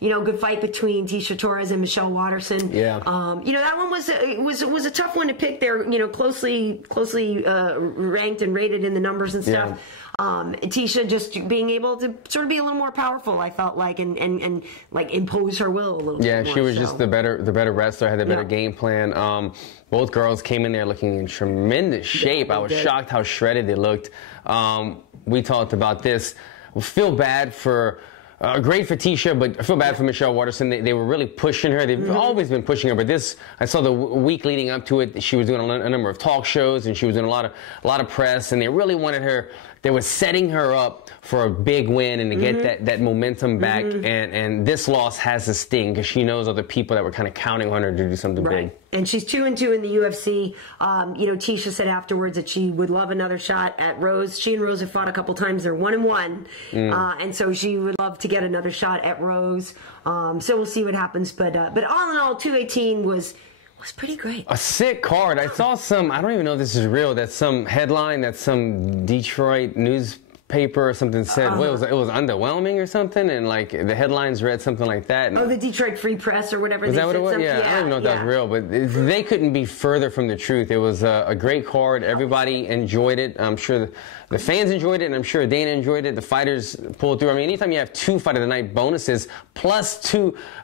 you know, good fight between Tecia Torres and Michelle Waterson. Yeah. You know, that one was a tough one to pick. They're, you know, closely ranked and rated in the numbers and stuff. Tecia just being able to sort of be a little more powerful, I felt like, and like impose her will a little bit more. Yeah, she was just the better wrestler, had the better game plan. Both girls came in there looking in tremendous shape. I was shocked how shredded they looked. We talked about this. We feel bad for great for Tecia, but I feel bad for Michelle Waterson. They were really pushing her. They've always been pushing her, but this, I saw the week leading up to it, she was doing a number of talk shows, and she was doing a lot of press, and they really wanted her. They were setting her up for a big win and to get that momentum back. And this loss has a sting because she knows other people that were kind of counting on her to do something big. And she's 2-2 in the UFC. You know, Tecia said afterwards that she would love another shot at Rose. She and Rose have fought a couple times. They're 1-1. And so she would love to get another shot at Rose. So we'll see what happens. But all in all, 218 was pretty great. A sick card. I saw some, I don't even know if this is real, that's some headline that some Detroit newspaper or something said, well, it was underwhelming or something, and like the headlines read something like that. Oh, the Detroit Free Press or whatever. Is that what it was? Yeah, I don't even know if that was real, but they couldn't be further from the truth. It was a great card. Everybody enjoyed it. I'm sure the fans enjoyed it, and I'm sure Dana enjoyed it. The fighters pulled through. I mean, anytime you have 2 fight of the night bonuses plus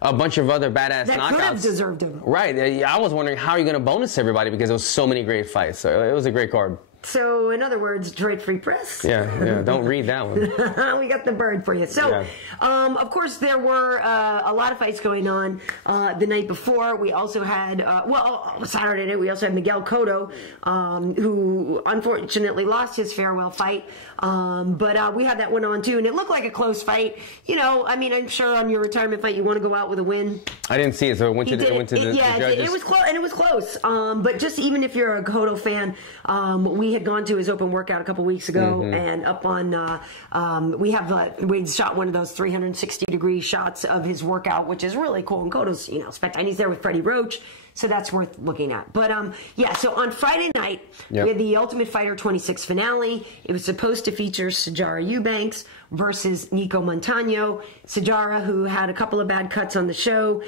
a bunch of other badass knockouts. That could have deserved them. Right. I was wondering how are you going to bonus everybody because there was so many great fights. So it was a great card. So, in other words, Detroit Free Press. Yeah, don't read that one. We got the bird for you. So, of course, there were a lot of fights going on the night before. We also had, Saturday night, we also had Miguel Cotto, who unfortunately lost his farewell fight. But we had that one on, too, and it looked like a close fight. You know, I mean, I'm sure on your retirement fight, you want to go out with a win. I didn't see it, so it went to the judges. It was close, and it was close. But just even if you're a Cotto fan, we had gone to his open workout a couple weeks ago, and up on Wade shot one of those 360-degree shots of his workout, which is really cool. And Cotto's, you know, spectacular. And he's there with Freddie Roach, so that's worth looking at. But so on Friday night, we had the Ultimate Fighter 26 finale. It was supposed to feature Sijara Eubanks versus Nicco Montano. Sijara, who had a couple of bad cuts on the show,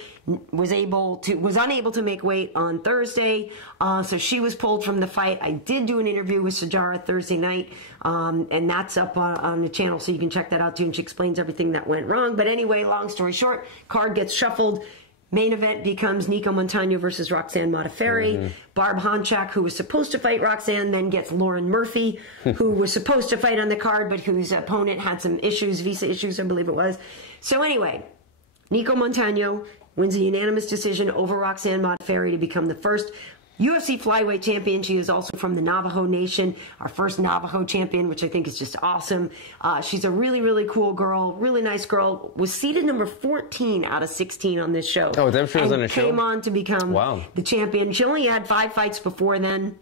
was unable to make weight on Thursday, so she was pulled from the fight. I did do an interview with Sijara Thursday night, and that's up on the channel, so you can check that out too, and she explains everything that went wrong. But anyway, long story short, card gets shuffled. Main event becomes Nicco Montano versus Roxanne Modafferi. Barb Honchak, who was supposed to fight Roxanne, then gets Lauren Murphy, who was supposed to fight on the card, but whose opponent had some issues, visa issues, I believe it was. So anyway, Nicco Montano wins a unanimous decision over Roxanne Modafferi to become the first UFC flyweight champion. She is also from the Navajo Nation, our first Navajo champion, which I think is just awesome. She's a really, really cool girl, really nice girl. Was seeded number 14 out of 16 on this show. Oh, that she was on the show? Came on to become the champion. She only had 5 fights before then.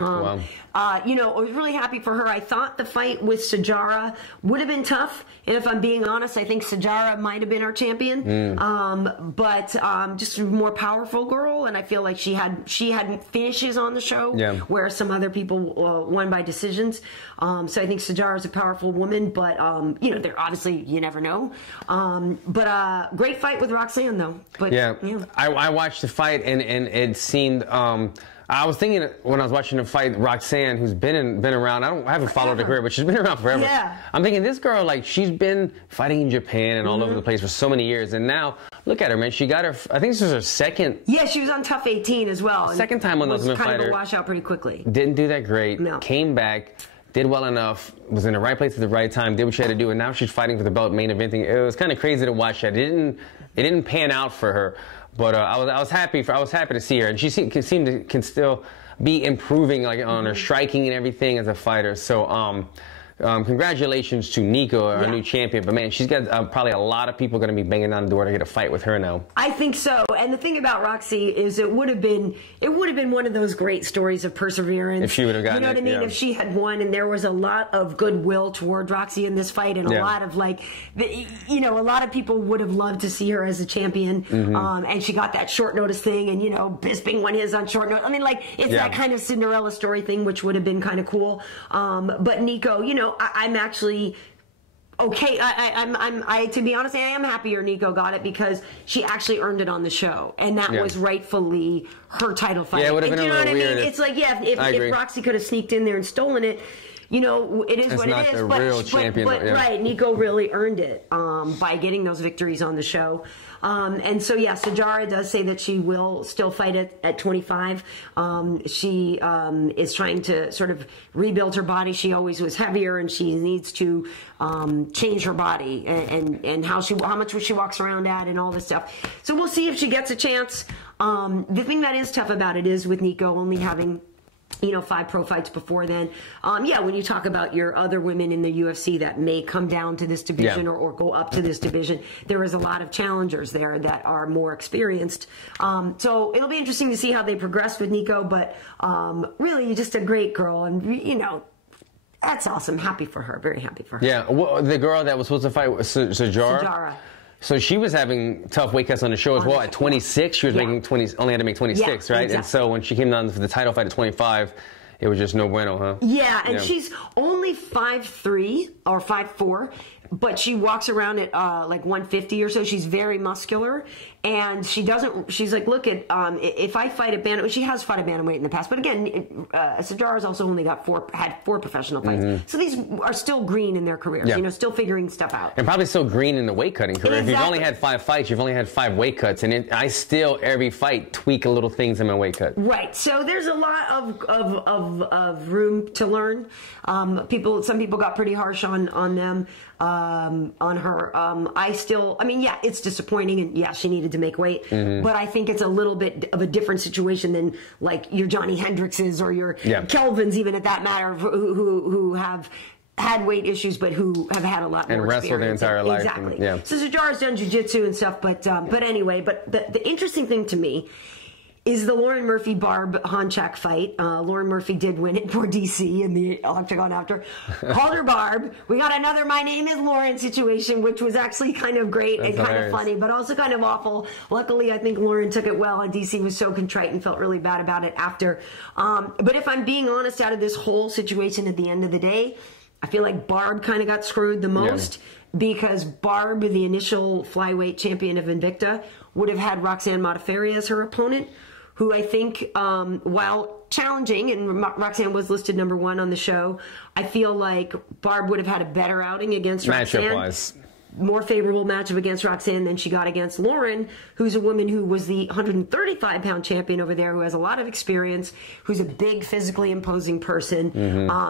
You know, I was really happy for her. I thought the fight with Sijara would have been tough. And if I'm being honest, I think Sijara might have been our champion. But just a more powerful girl. And I feel like she had finishes on the show where some other people won by decisions. So I think Sijara is a powerful woman. But, you know, they're obviously, you never know. But great fight with Roxanne, though. But, I watched the fight, and it seemed... I was thinking when I was watching the fight, Roxanne, who's been around. I haven't followed her career, but she's been around forever. I'm thinking this girl, like, she's been fighting in Japan and all over the place for so many years, and now look at her, man. She got her. I think this was her second. Yeah, she was on TUF 18 as well. Second time on the Ultimate Fighter. Kind of a washout pretty quickly. Didn't do that great. No. Came back. Did well enough, was in the right place at the right time, did what she had to do, and now she's fighting for the belt, main eventing. It was kind of crazy to watch that. It didn't pan out for her, but I was happy to see her, and she can still be improving, like, on her striking and everything as a fighter. So congratulations to Nicco, our new champion. But man, she's got probably a lot of people going to be banging on the door to get a fight with her now. I think so. And the thing about Roxy is it would have been one of those great stories of perseverance. If she would have gotten it. You know what I mean? If she had won, and there was a lot of goodwill toward Roxy in this fight, and a lot of, like, you know, a lot of people would have loved to see her as a champion. And she got that short notice thing, and, you know, Bisping won his on short notice. I mean, like, it's that kind of Cinderella story thing, which would have been kind of cool. But Nicco, you know, I'm actually okay. To be honest, I am happier Nicco got it because she actually earned it on the show, and that was rightfully her title fight. Yeah, it would have been a little weird. It's like, if Roxy could have sneaked in there and stolen it, you know, it is what it is. It's not the real champion. But right, Nicco really earned it by getting those victories on the show. And so, yeah, Sijara does say that she will still fight at 25. She is trying to sort of rebuild her body. She always was heavier, and she needs to change her body and how much she walks around at and all this stuff. So we'll see if she gets a chance. The thing that is tough about it is with Nicco only having, you know, 5 pro fights before then. When you talk about your other women in the UFC that may come down to this division or go up to this division, there is a lot of challengers there that are more experienced. So it'll be interesting to see how they progress with Nicco, but really just a great girl, and, you know, that's awesome. Happy for her. Very happy for her. Yeah, well, the girl that was supposed to fight Sijara. So she was having tough weight cuts on the show as well. At 26, she was making only had to make 26, right? Exactly. And so when she came down for the title fight at 25, it was just no bueno, huh? Yeah, and she's only 5'3" or 5'4", but she walks around at like 150 or so. She's very muscular, and she doesn't. She's like, look at if I fight at bantamweight, she has fought at bantamweight in the past, but again, Sajara's also only had four professional fights, so these are still green in their careers. You know, still figuring stuff out, and probably still green in the weight cutting career. Exactly. If you've only had 5 fights, you've only had 5 weight cuts, and I still every fight tweak a little things in my weight cut. Right. So there's a lot of room to learn. Some people got pretty harsh on them, on her. I mean, yeah, it's disappointing, and yeah, she needed to make weight, but I think it's a little bit of a different situation than like your Johnny Hendrickses or your Kelvins, even at that matter, who have had weight issues, but who have had a lot more experience. And wrestled their entire life. Exactly. And, yeah. So Sajara's done jiu-jitsu and stuff, but anyway, but the interesting thing to me is the Lauren Murphy-Barb Honchak fight. Lauren Murphy did win it for DC in the octagon after. Called her Barb. We got another My Name is Lauren situation, which was actually kind of great and kind of funny, but also kind of awful. Luckily, I think Lauren took it well, and DC was so contrite and felt really bad about it after. But if I'm being honest, out of this whole situation at the end of the day, I feel like Barb kind of got screwed the most because Barb, the initial flyweight champion of Invicta, would have had Roxanne Modafferi as her opponent, who I think, while challenging, and Roxanne was listed #1 on the show, I feel like Barb would have had a better outing against Roxanne. Matchup-wise. More favorable matchup against Roxanne than she got against Lauren, who's a woman who was the 135-pound champion over there, who has a lot of experience, who's a big, physically imposing person.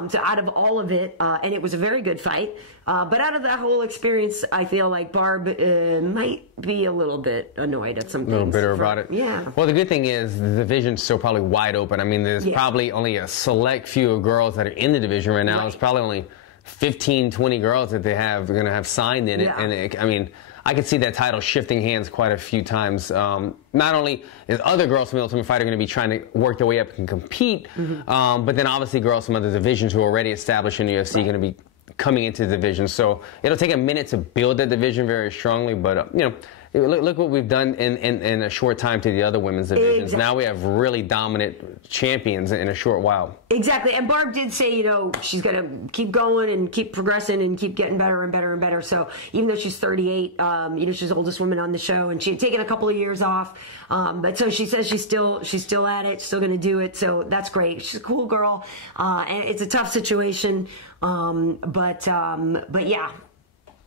So out of all of it, and it was a very good fight, but out of that whole experience, I feel like Barb might be a little bit annoyed at some things. A little bitter about it. Yeah. Well, the good thing is the division's still probably wide open. I mean, there's probably only a select few of girls that are in the division right now. It's probably only 15, 20 girls that they're going to have signed in it. And I mean, I could see that title shifting hands quite a few times. Not only is other girls from the Ultimate Fighter going to be trying to work their way up and compete, but then obviously girls from other divisions who are already established in the UFC are going to be coming into the division. So it'll take a minute to build that division very strongly, but you know, look what we've done in a short time to the other women's divisions. Exactly. Now we have really dominant champions in a short while. Exactly. And Barb did say, you know, she's going to keep going and keep progressing and keep getting better and better and better. So even though she's 38, you know, she's the oldest woman on the show, and she had taken a couple of years off. But so she says she's still at it, still going to do it. So that's great. She's a cool girl. And it's a tough situation. But yeah.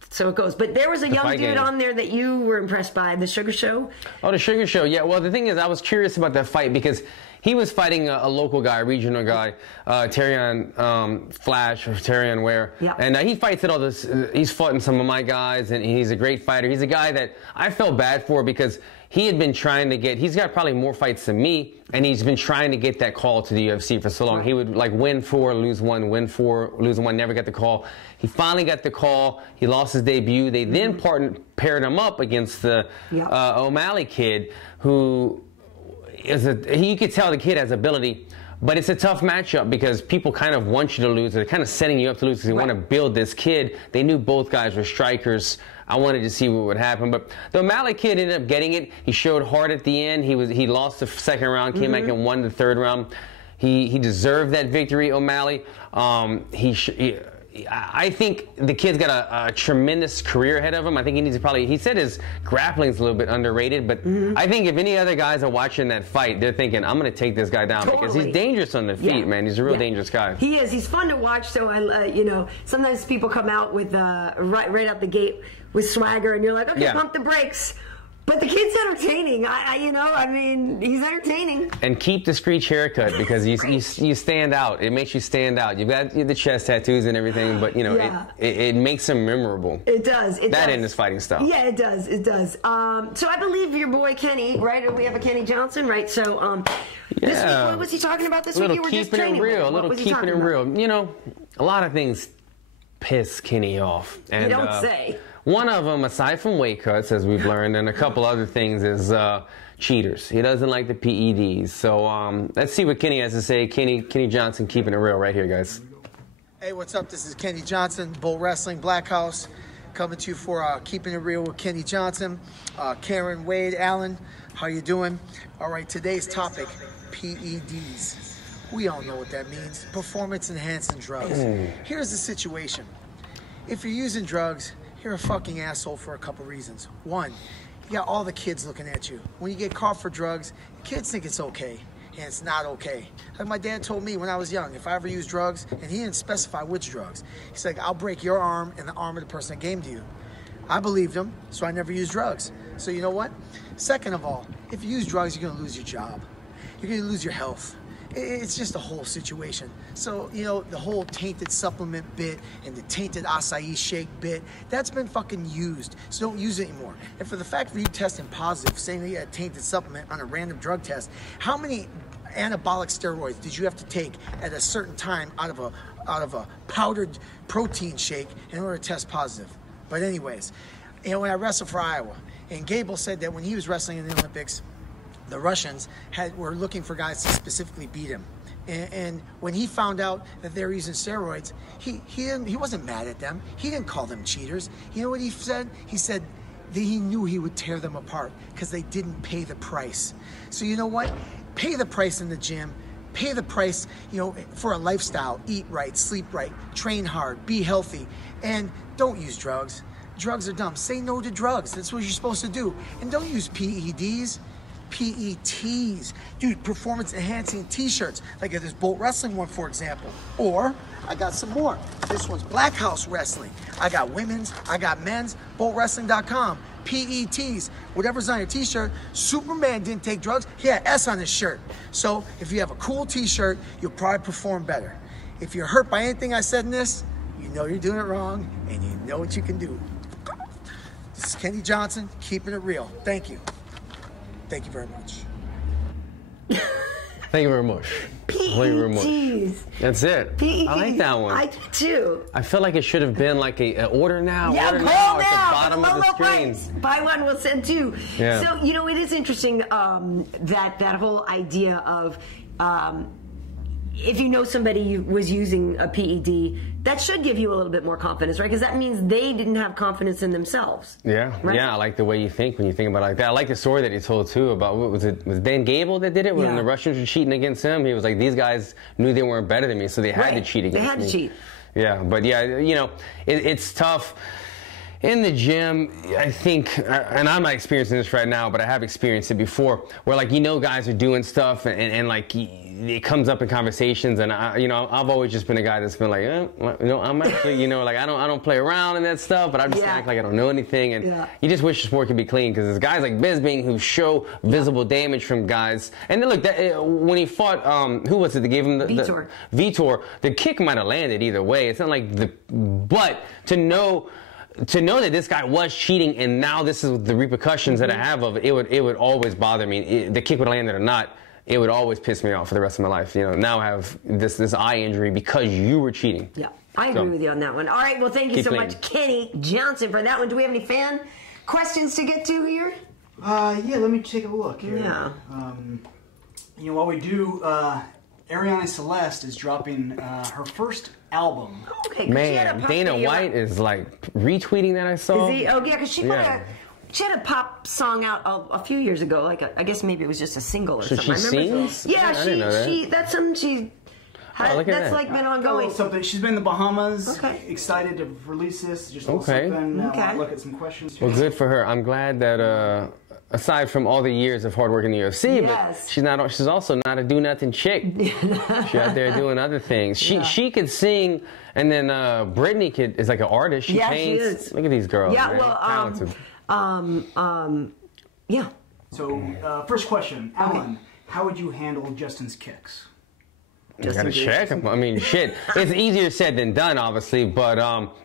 So it goes. But there was a young dude on there that you were impressed by, the Sugar Show. Oh, the Sugar Show. Yeah, well, the thing is, I was curious about that fight because he was fighting a local guy, a regional guy, Terrion Flash, or Terrion Ware. Yeah. And he fights at all this. He's fought in some of my guys, and he's a great fighter. He's a guy that I felt bad for because he had been trying to get, he's got probably more fights than me, and he's been trying to get that call to the UFC for so long. He would like win 4, lose 1, win 4, lose 1, never get the call. He finally got the call. He lost his debut. They then paired him up against the O'Malley kid, who is you could tell the kid has ability, but it's a tough matchup because people kind of want you to lose. They're kind of setting you up to lose because they want to build this kid. They knew both guys were strikers. I wanted to see what would happen, but the O'Malley kid ended up getting it. He showed heart at the end. He lost the second round, came back and won the third round. He deserved that victory, O'Malley. I think the kid's got a tremendous career ahead of him. I think he needs to probably, he said his grappling's a little bit underrated, but I think if any other guys are watching that fight, they're thinking, I'm going to take this guy down because he's dangerous on the feet, man. He's a real dangerous guy. He is. He's fun to watch. So, you know, sometimes people come out with, right out the gate with swagger, and you're like, okay, pump the brakes. But the kid's entertaining. You know, I mean, he's entertaining. And keep the Screech haircut because you stand out. It makes you stand out. You've got the chest tattoos and everything, but, you know, it makes him memorable. It does. That in his fighting style. Yeah, it does. It does. So I believe your boy Kenny, right? We have a Kenny Johnson, right? So this week, what was he talking about this week? You were just training. A little keeping it real. You know, a lot of things piss Kenny off. And, you don't say. One of them, aside from weight cuts, as we've learned, and a couple other things, is cheaters. He doesn't like the PEDs. So let's see what Kenny has to say. Kenny Johnson, keeping it real right here, guys. Hey, what's up? This is Kenny Johnson, Bull Wrestling, Black House, coming to you for Keeping It Real with Kenny Johnson. Karyn, Wade, Allen, how you doing? All right, today's topic, PEDs. We all know what that means, performance-enhancing drugs. Here's the situation. If you're using drugs, you're a fucking asshole for a couple reasons. One, you got all the kids looking at you. When you get caught for drugs, kids think it's okay, and it's not okay. Like my dad told me when I was young, if I ever use drugs, and he didn't specify which drugs, he's like, I'll break your arm and the arm of the person that gave them to you. I believed him, so I never used drugs. So you know what? Second of all, if you use drugs, you're gonna lose your job. You're gonna lose your health. It's just a whole situation. So, you know, the whole tainted supplement bit and the tainted acai shake bit, that's been fucking used. So don't use it anymore. And for the fact that you testing positive, saying that you had a tainted supplement on a random drug test, how many anabolic steroids did you have to take at a certain time out of a powdered protein shake in order to test positive? But anyways, you know, when I wrestled for Iowa, and Gable said that when he was wrestling in the Olympics, the Russians were looking for guys to specifically beat him. And when he found out that they were using steroids, he wasn't mad at them. He didn't call them cheaters. You know what he said? He said that he knew he would tear them apart because they didn't pay the price. So you know what? Pay the price in the gym. Pay the price, you know, for a lifestyle. Eat right, sleep right, train hard, be healthy, and don't use drugs. Drugs are dumb. Say no to drugs. That's what you're supposed to do. And don't use PEDs. PETs, dude, performance enhancing t-shirts, like this Bolt Wrestling one, for example. Or I got some more. This one's Black House Wrestling. I got women's, I got men's, BoltWrestling.com, PETs, whatever's on your t-shirt. Superman didn't take drugs, he had S on his shirt. So if you have a cool t-shirt, you'll probably perform better. If you're hurt by anything I said in this, you know you're doing it wrong and you know what you can do. This is Kenny Johnson, keeping it real. Thank you. Thank you very much. Thank you very much. Thank you very much. That's it. PETs. I like that one. I do too. I feel like it should have been like a order now. Yeah, order call now now. at the bottom of the screen. Price. Buy one, we'll send two. Yeah. So, you know, it is interesting that whole idea of if you know somebody was using a PED, that should give you a little bit more confidence, right? Because that means they didn't have confidence in themselves. Yeah, right? Yeah, I like the way you think when you think about it like that. I like the story that he told, too, about, what was it, was Dan Gable that did it? When the Russians were cheating against him, he was like, these guys knew they weren't better than me, so they had to cheat against me. They had to cheat. Yeah, but yeah, you know, it's tough. In the gym, I think, and I'm not experiencing this right now, but I have experienced it before, where like, you know, guys are doing stuff and like it comes up in conversations, and you know, I've always just been a guy that's been like, you know, I'm actually, you know, like I don't play around and that stuff, but I just act like I don't know anything, and you just wish the sport could be clean, because there's guys like Bisping who show visible damage from guys, and then look, when he fought, who was it that gave him the Vitor, the kick might have landed either way. It's not like but to know that this guy was cheating, and now this is the repercussions that I have of it, it would always bother me. The kick would have landed or not, it would always piss me off for the rest of my life. You know, now I have this eye injury because you were cheating. Yeah, I agree with you on that one. All right, well, thank you so much, Kenny Johnson, for that one. Do we have any fan questions to get to here? Yeah, let me take a look here. Yeah. You know, while we do, Ariana Celeste is dropping her first album. Okay, man, Dana White is like retweeting that I saw. Is he? Oh, yeah, because she she had a pop song out a few years ago. Like I guess maybe it was just a single or something. She sings? Yeah, I didn't know that. that's something she. That's like been ongoing. Something. She's been in the Bahamas. Okay. Excited to release this. Just a little something. Look at some questions. Well, good for her. I'm glad that. Aside from all the years of hard work in the UFC, but she's also not a do-nothing chick. She's out there doing other things. She could sing, and then Brittany is like an artist. She paints. She is. Look at these girls. Yeah, man. Talented. Yeah. So, first question, Alan, how would you handle Justin's kicks? You gotta check them. I mean, shit. It's easier said than done, obviously, but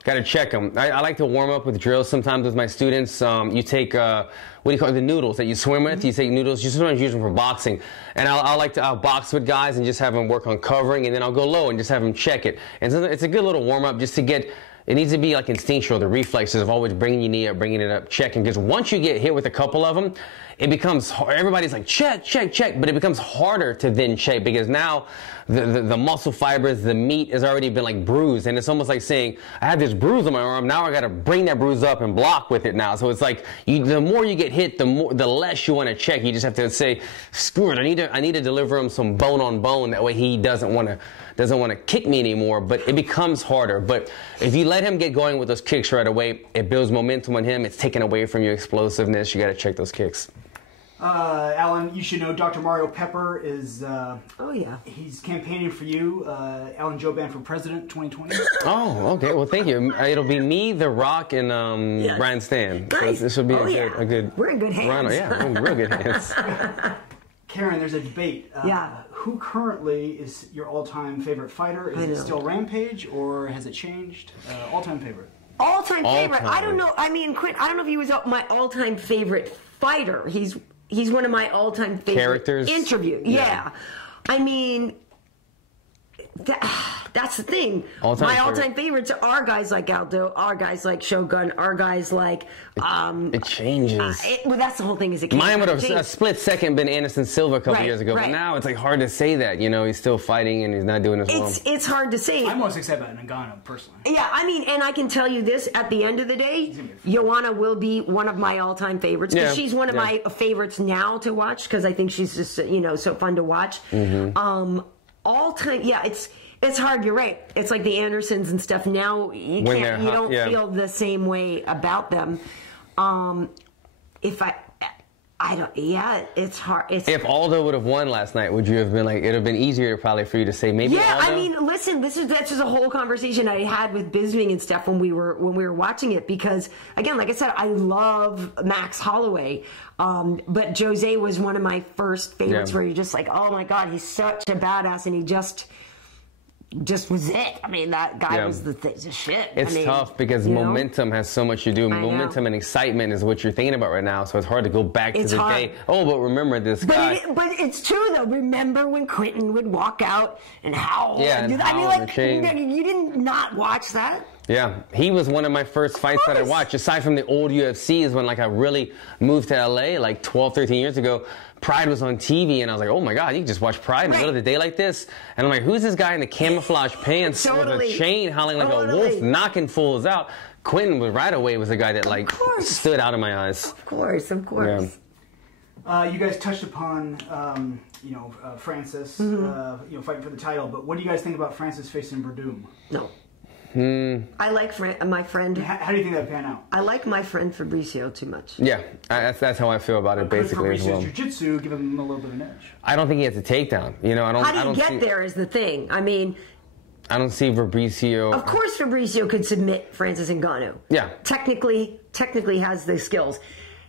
gotta check them. I like to warm up with drills sometimes with my students. You take, what do you call it, the noodles that you swim with? You take noodles, you sometimes use them for boxing. And I'll box with guys and just have them work on covering, and then I'll go low and just have them check it. And so it's a good little warm up just to get, it needs to be like instinctual, the reflexes of always bringing your knee up, bringing it up, checking. Because once you get hit with a couple of them, it becomes everybody's like check, but it becomes harder to then check because now the muscle fibers, the meat has already been like bruised, and it's almost like saying I have this bruise on my arm, now I got to bring that bruise up and block with it now. So it's like the more you get hit, the less you want to check. You just have to say, screw it, I need to deliver him some bone on bone. That way he doesn't want to kick me anymore. But it becomes harder. But if you let him get going with those kicks right away, it builds momentum on him. It's taken away from your explosiveness. You got to check those kicks. Alan, you should know Dr. Mario Pepper is. Oh yeah. He's campaigning for you, Alan Jouban for president 2020. Oh, okay. Well, thank you. It'll be me, The Rock, and Bryant Stan. Nice. So this will be a good. We're in good hands. Run. Yeah, we're in real good hands. Karyn, there's a debate. Who currently is your all-time favorite fighter? Is it still Rampage, or has it changed? All-time favorite. All-time favorite. I don't know. I mean, Quint, I don't know if he was my all-time favorite fighter. He's one of my all-time favorite characters. Interview. Yeah. I mean, that's the thing. My all-time favorites are guys like Aldo, are guys like Shogun, are guys like. It changes. Well, that's the whole thing. Is it? Mine would have a split second been Anderson Silva a couple years ago, but now it's like hard to say that. You know, he's still fighting and he's not doing as well. It's hard to say. I'm most excited about NGannou personally. Yeah, I mean, and I can tell you this: at the end of the day, Joanna will be one of my all-time favorites because she's one of my favorites now to watch because I think she's just so fun to watch. All-time, it's hard. You're right. It's like the Andersons and stuff. Now you don't feel the same way about them. I don't. Yeah, it's hard. If Aldo would have won last night, would you have been like? It'd have been easier probably for you to say maybe. Yeah, Aldo? I mean, listen, that's just a whole conversation I had with Bisbing and stuff when we were watching it because again, like I said, I love Max Holloway, but Jose was one of my first favorites where you're just like, oh my God, he's such a badass, and he just was it. I mean, that guy was the shit. It's tough because momentum has so much to do. Momentum and excitement is what you're thinking about right now, so it's hard to go back to the day. Oh, but remember this guy. But it's true, though. Remember when Quentin would walk out and howl? Yeah, and I mean, like, you didn't not watch that? Yeah, he was one of my first fights that I watched. Aside from the old UFCs when like I really moved to LA like 12, 13 years ago, Pride was on TV and I was like, oh my God, you can just watch Pride in the middle of the day like this? And I'm like, who's this guy in the camouflage pants with a chain howling like a wolf, knocking fools out? Quentin right away was the guy that like stood out in my eyes. Of course. You guys touched upon, Francis, fighting for the title, but what do you guys think about Francis facing Verdum? No. I like my friend. How do you think that pan out? I like my friend Fabricio too much. Yeah, that's how I feel about it basically as well. Jiu-jitsu give him a little bit of an edge. I don't think he has a takedown. How do you get there is the thing. I mean, I don't see Fabricio. Of course, Fabricio could submit Francis Ngannou. Yeah, technically has the skills.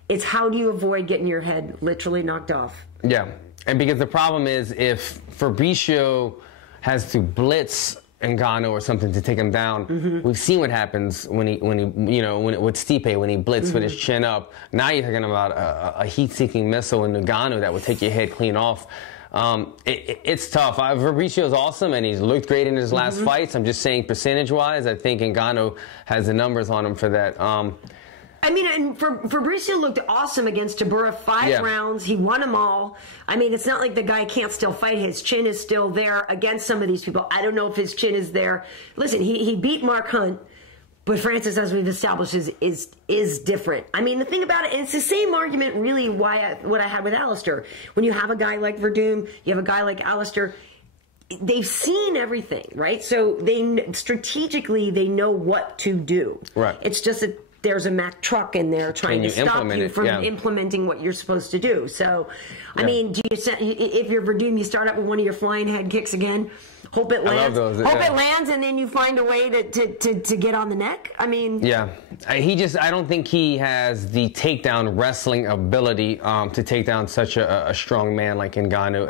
It's how do you avoid getting your head literally knocked off? Yeah, and because the problem is if Fabricio has to blitz Ngannou or something to take him down. We've seen what happens when he with Stipe when he blitzed with his chin up. Now you're talking about a heat-seeking missile in Ngannou that would take your head clean off. It's tough. Fabricio's awesome and he's looked great in his last fights. I'm just saying percentage-wise, I think Ngannou has the numbers on him for that. I mean, and Fabricio looked awesome against Tabura. 5 rounds. He won them all. I mean, it's not like the guy can't still fight. His chin is still there against some of these people. I don't know if his chin is there. Listen, he beat Mark Hunt, but Francis, as we've established, is different. I mean, the thing about it, and it's the same argument, really, what I had with Alistair. When you have a guy like Verdum, you have a guy like Alistair, they've seen everything, right? So strategically, they know what to do. Right. It's just that there's a Mack truck in there trying to stop you from implementing what you're supposed to do. So, I mean, if you're Verdum, you start out with one of your flying head kicks again. Hope it lands. I love those. Hope it lands, and then you find a way to get on the neck. I mean, I don't think he has the takedown wrestling ability to take down such a strong man like Ngannou,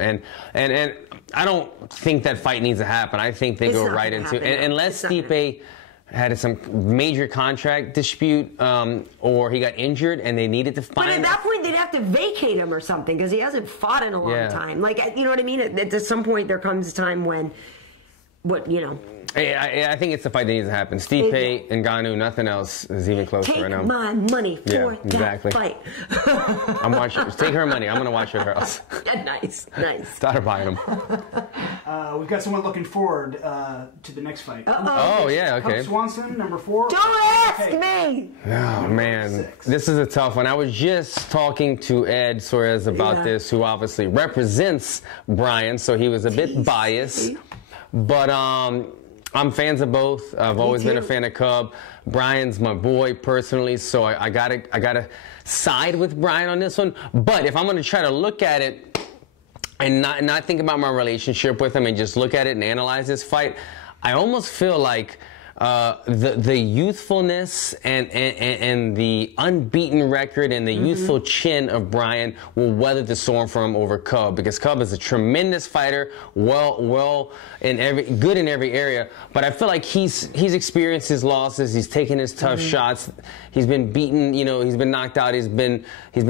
and I don't think that fight needs to happen. I think they go right into it unless Stipe had some major contract dispute or he got injured and they needed to find. But at that point, they'd have to vacate him or something because he hasn't fought in a long time. Like, you know what I mean? At some point, there comes a time when what, you know. I think it's the fight that needs to happen. Stipe, NGannou, nothing else is even closer right now. Take my money for that fight. I'm watching. Take her money. I'm going to watch her else. Yeah, nice. Start her buying them. We've got someone looking forward to the next fight. Oh, yeah, okay. Cub Swanson, number 4. Don't ask me! Oh, man. This is a tough one. I was just talking to Ed Suarez about this, who obviously represents Bryant, so he was a bit biased. But I'm fans of both. I've always been a fan of Cub. Brian's my boy personally, so I gotta side with Brian on this one. But if I'm gonna try to look at it and not think about my relationship with him and just look at it and analyze this fight, I almost feel like the youthfulness and the unbeaten record and the youthful chin of Bryant will weather the storm for him over Cub, because Cub is a tremendous fighter, good in every area. But I feel like he's experienced his losses, he's taken his tough shots, he's been beaten, you know, he's been knocked out, he's been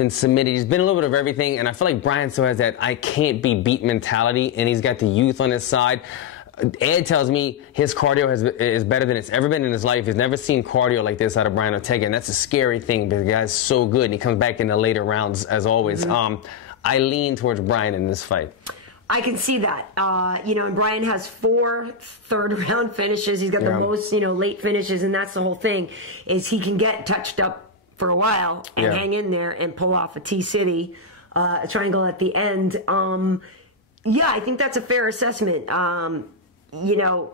submitted, he's been a little bit of everything. And I feel like Bryant still has that I can't be beat mentality, and he's got the youth on his side. Ed tells me his cardio is better than it's ever been in his life. He's never seen cardio like this out of Brian Ortega, and that's a scary thing because the guy's so good, and he comes back in the later rounds as always. I lean towards Brian in this fight. I can see that. You know, and Brian has 4 third-round finishes. He's got the most, you know, late finishes, and that's the whole thing, is he can get touched up for a while and hang in there and pull off a T-City triangle at the end. Yeah, I think that's a fair assessment. You know,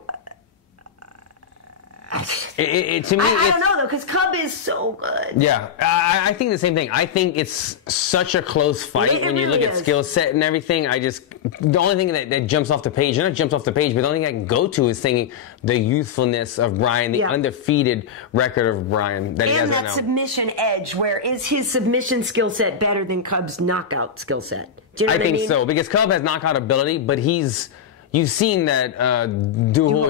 to me, I don't know though, because Cub is so good. Yeah, I think the same thing. I think it's such a close fight when you look at skill set and everything. The only thing that jumps off the page, not jumps off the page, but the only thing I can go to is thinking the youthfulness of Brian, the undefeated record of Brian that he has right now. And that submission edge, where is his submission skill set better than Cub's knockout skill set? Do you know what I mean? I think so, because Cub has knockout ability, but you've seen that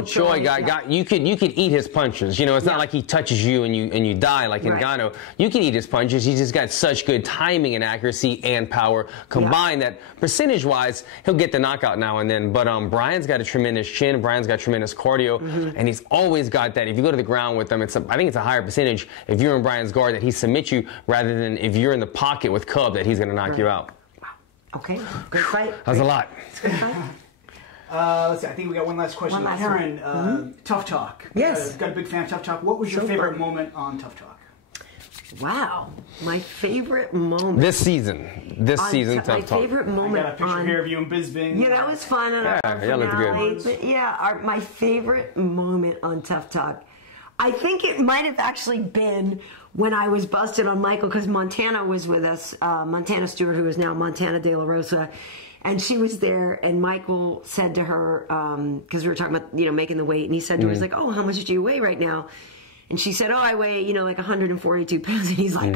Choi guy. You could eat his punches. You know, it's not like he touches you and you die like NGannou. You can eat his punches. He's just got such good timing and accuracy and power combined that percentage-wise he'll get the knockout now and then. But Brian's got a tremendous chin. Brian's got tremendous cardio, and he's always got that. If you go to the ground with him, I think it's a higher percentage if you're in Brian's guard that he submits you rather than if you're in the pocket with Cub that he's going to knock you out. Okay, good fight. That was a lot. It's a good fight. Let's see, I think we got one last question. Karyn, Tough Talk. Yes. Got a big fan of Tough Talk. What was your favorite moment on Tough Talk? Wow. My favorite moment. This season, Tough Talk. My favorite moment. I got a picture here of you in Bisbing. Yeah, that was fun. Yeah, looked good. But yeah, my favorite moment on Tough Talk, I think it might have actually been when I was busted on Michael, because Montano was with us, Montana Stewart, who is now Montana De La Rosa. And she was there, and Michael said to her, because we were talking about, you know, making the weight, and he said to her, he's like, oh, how much do you weigh right now? And she said, oh, I weigh, you know, like 142 pounds. And he's like,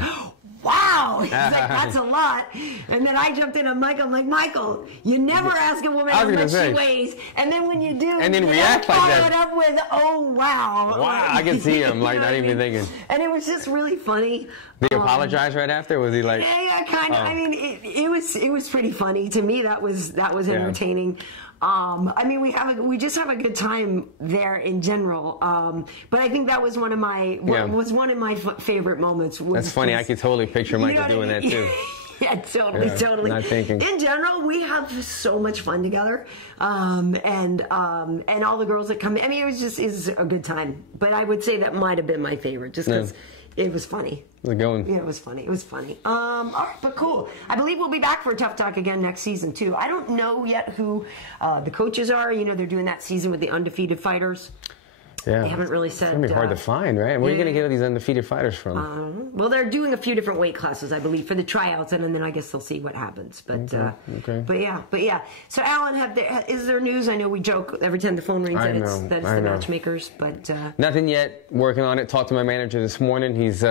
wow. He's like, that's a lot. And then I jumped in on Michael. I'm like, Michael, you never ask a woman how much she weighs. And then when you do, and then react like that. Follow it up with, oh, wow. Wow, I can see him, like, not even thinking. And it was just really funny. Did he apologize right after? Was he like? Yeah, kind of. I mean, it was pretty funny to me. That was entertaining. I mean, we just have a good time there in general. But I think that was one of my favorite moments. That's funny. I could totally picture Michael doing that too. Yeah, totally. Not thinking. In general, we have so much fun together, and all the girls that come in. I mean, it's a good time. But I would say that might have been my favorite, just because it was funny. How's it going? Yeah, it was funny. It was funny. All right, but cool. I believe we'll be back for Tough Talk again next season too. I don't know yet who the coaches are. You know, they're doing that season with the undefeated fighters. Yeah. They haven't really said. It's going to be hard to find, right? Where are you going to get all these undefeated fighters from? Well, they're doing a few different weight classes, I believe, for the tryouts, and then I guess they'll see what happens. But but yeah. So, Alan, is there news? I know we joke every time the phone rings that it's the matchmakers, but nothing yet. Working on it. Talked to my manager this morning. He's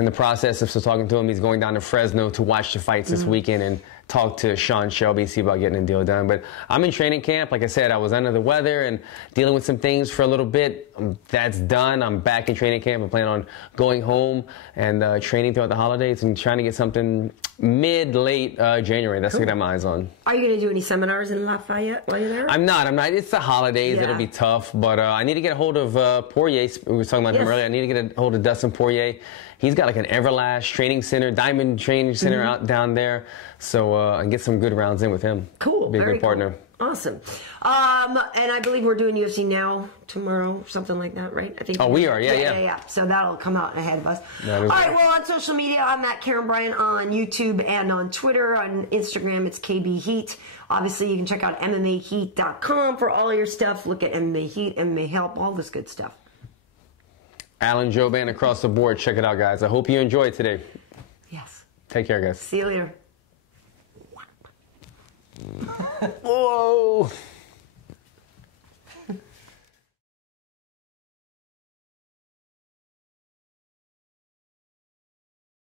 in the process of still talking to him. He's going down to Fresno to watch the fights this weekend and talk to Sean Shelby, see about getting a deal done. But I'm in training camp. Like I said, I was under the weather and dealing with some things for a little bit. That's done. I'm back in training camp. I plan on going home and training throughout the holidays and trying to get something mid-late January. That's what I got my eyes on. Are you going to do any seminars in Lafayette while you're there? I'm not. It's the holidays. It'll be tough. But I need to get a hold of Poirier. We were talking about him earlier. I need to get a hold of Dustin Poirier. He's got like an Everlast training center, Diamond training center out down there. So I can get some good rounds in with him. Cool. Be a good partner. Cool. Awesome. And I believe we're doing UFC Now tomorrow, something like that, right? I think. Oh, we are. Yeah. So that'll come out ahead of us. All right. Well, on social media, I'm at Karyn Bryant on YouTube and on Twitter. On Instagram, it's KB Heat. Obviously, you can check out MMAHeat.com for all your stuff. Look at MMA Heat, MMA Help, all this good stuff. Alan Jouban across the board. Check it out, guys. I hope you enjoyed today. Yes. Take care, guys. See you later. Whoa.